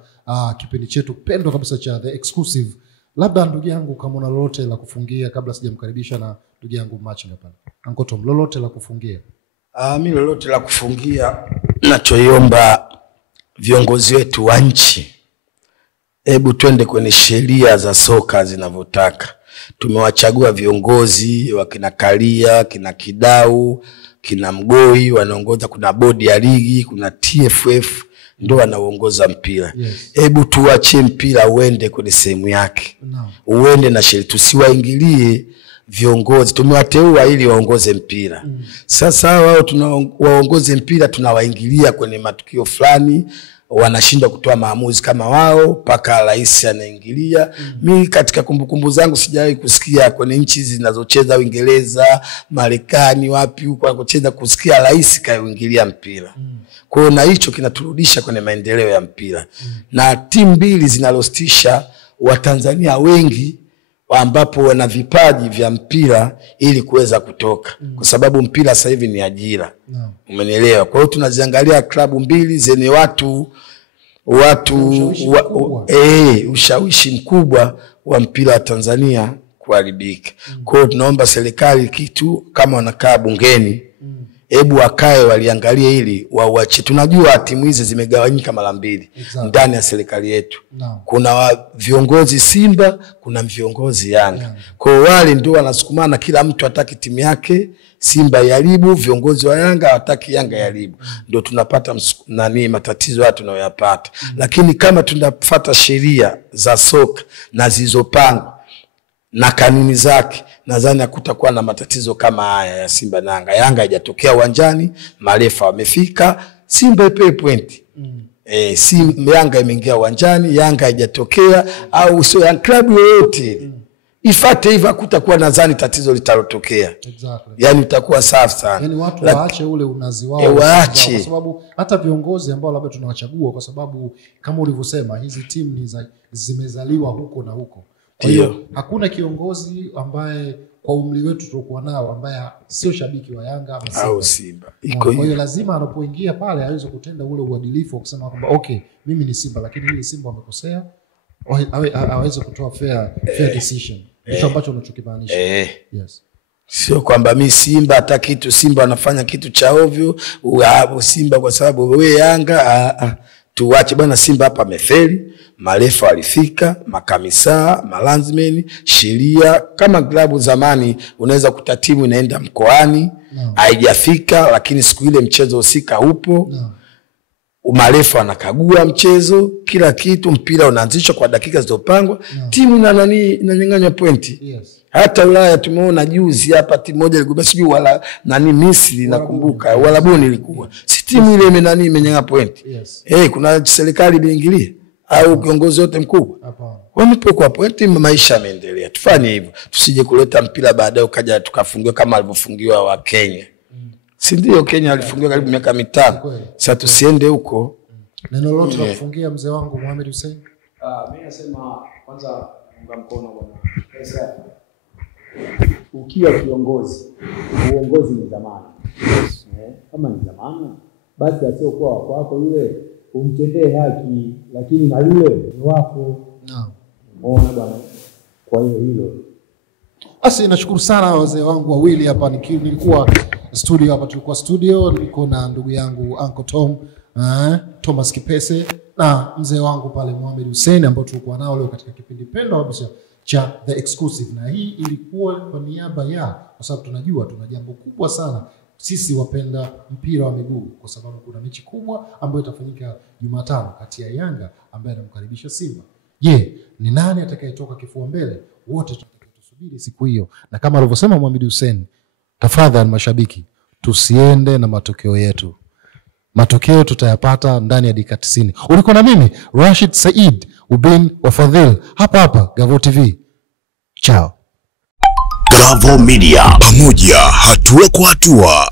kipindi chetu pendwa kabisa cha The Exclusive, labda ndugu yangu kama una lolote la kufungia kabla sijamkaribisha na ndugu yangu Machinga pale. Uncle Tom, lolote la kufungia? Mimi lolote la kufungia nachoiomba viongozi wetu wa nchi, hebu twende kwenye sheria za soka zinavyotaka. Tumewachagua viongozi wakina Kalia, kina Kidau, kina Mgoi wanaongoza, kuna bodi ya ligi, kuna TFF ndio wanaongoza mpira. Hebu tuache mpira uende kwenye sehemu yake. Uende na sheria, tusiwaingilie viongozi. Tumewateua ili waongoze mpira. Sasa wao tunawaongoze mpira tunawaingilia kwenye matukio fulani, wanashinda kutoa maamuzi kama wao, paka rais anaingilia. Mimi katika kumbukumbu zangu sijawahi kusikia kwenye nchi zinazocheza Uingereza, Marekani, wapi huko wanakocheza kusikia rais kaingilia mpira. Kwa hiyo na hicho kinaturudisha kwenye maendeleo ya mpira. Na timu mbili zinalostisha Watanzania wengi ambapo wana vipaji vya mpira ili kuweza kutoka. Kwa sababu mpira sasa hivi ni ajira. Umenielewa? Kwa hiyo tunaziangalia klabu mbili zenye ushawishi mkubwa wa mpira wa Tanzania kuharibika. Kwa hiyo tunaomba serikali kitu kama wanakaa bungeni, hebu wakae waliangalie hili waache. Tunajua timu hizi zimegawanyika mara mbili ndani ya serikali yetu. Kuna viongozi Simba, kuna viongozi Yanga. Kwa wale ndio wanasukumana, kila mtu hataki timu yake Simba iharibu, viongozi wa Yanga hataki Yanga iharibu. Ndio tunapata matatizo haya tunayoyapata. Lakini kama tunafuata sheria za soka na zilizopangwa na kanuni zake, nadhani hakutakuwa na matatizo kama haya ya Simba na Yanga. Yanga haijatokea uwanjani, marefa wamefika, Simba ipewe point. Yanga imeingia uwanjani, Yanga haijatokea, au sio ya klabu yoyote. Ifate hivyo hakutakuwa nadhani tatizo litalotokea. Yani utakuwa safi sana. Yani watu waache ule unazi wao. Waache. Kwa sababu hata viongozi ambao labda tunawachagua, kwa sababu kama ulivyosema hizi timu zimezaliwa huko na huko. Kwa hiyo hakuna kiongozi ambaye kwa umri wetu tulikuwa nao ambaye sio shabiki wa Yanga au Simba. Kwa hiyo lazima anapoingia pale aweze kutenda ule uadilifu kusema kwamba okay, mimi ni Simba lakini ile Simba wamekosea, aweze kutoa fair decision. Hicho ambacho unachokimaanisha. Yes. Sio kwamba mimi Simba hata kitu Simba anafanya kitu cha ovyo, Simba kwa sababu wewe Yanga tuache bwana Simba hapa amefeli, marefa walifika, makamisa, malanzimeni, sheria kama klabu zamani unaweza kuta timu inaenda mkoani, haijafika lakini siku ile mchezo husika upo. Marefa wanakagua mchezo, kila kitu, mpira unaanzishwa kwa dakika zilizopangwa, timu inanyang'anywa pointi. Hata Ulaya tumeona juzi hapa timu moja ilikuwa sijui wala Misri nakumbuka, wala Boni ilikuwa. Si timu ile imenyang'a pointi. Kuna serikali imeingilia au kiongozi wote mkubwa. Wamepokwa pointi, maisha yameendelea. Tufanye hivyo. Tusije kuleta mpira baadaye ukaja tukafungiwa kama alivyofungiwa wa Kenya. Si ndio Kenya alifungiwa karibu miaka 5. Sasa tusiende huko. Neno lolote la kufungia mzee wangu Mohamed Hussein? Mimi nasema kwanza unga mkono bwana. Pesa ukiwa kiongozi, uongozi ni dhamana. Kama ni dhamana, basi asiokuwa wako wako yule umtendee haki, lakini na yule ni wako. Naam. Umeona bwana. Kwa hiyo hilo. Basi nashukuru sana wazee wangu wawili hapa, nilikuwa studio hapa, tulikuwa studio, niko na ndugu yangu Uncle Tom, Thomas Kipese na mzee wangu pale Mohamed Hussein ambao tulikuwa nao leo katika kipindi pendwa kabisa cha The Exclusive. Na hii ilikuwa kwa niaba ya, kwa sababu tunajua tuna jambo kubwa sana sisi wapenda mpira wa miguu, kwa sababu kuna mechi kubwa ambayo itafanyika Jumatano kati ya Yanga ambaye anamkaribisha Simba. Ni nani atakayetoka kifua mbele? Wote tutasubiri siku hiyo. Na kama alivyosema Mohamed Hussein, tafadhali mashabiki, tusiende na matokeo yetu. Matokeo tutayapata ndani ya dakika 90. Ulikuwa na mimi Rashid Said Ubin wa Fadhil hapa Gavo TV. Ciao. Gavo Media, pamoja hatua kwa hatua.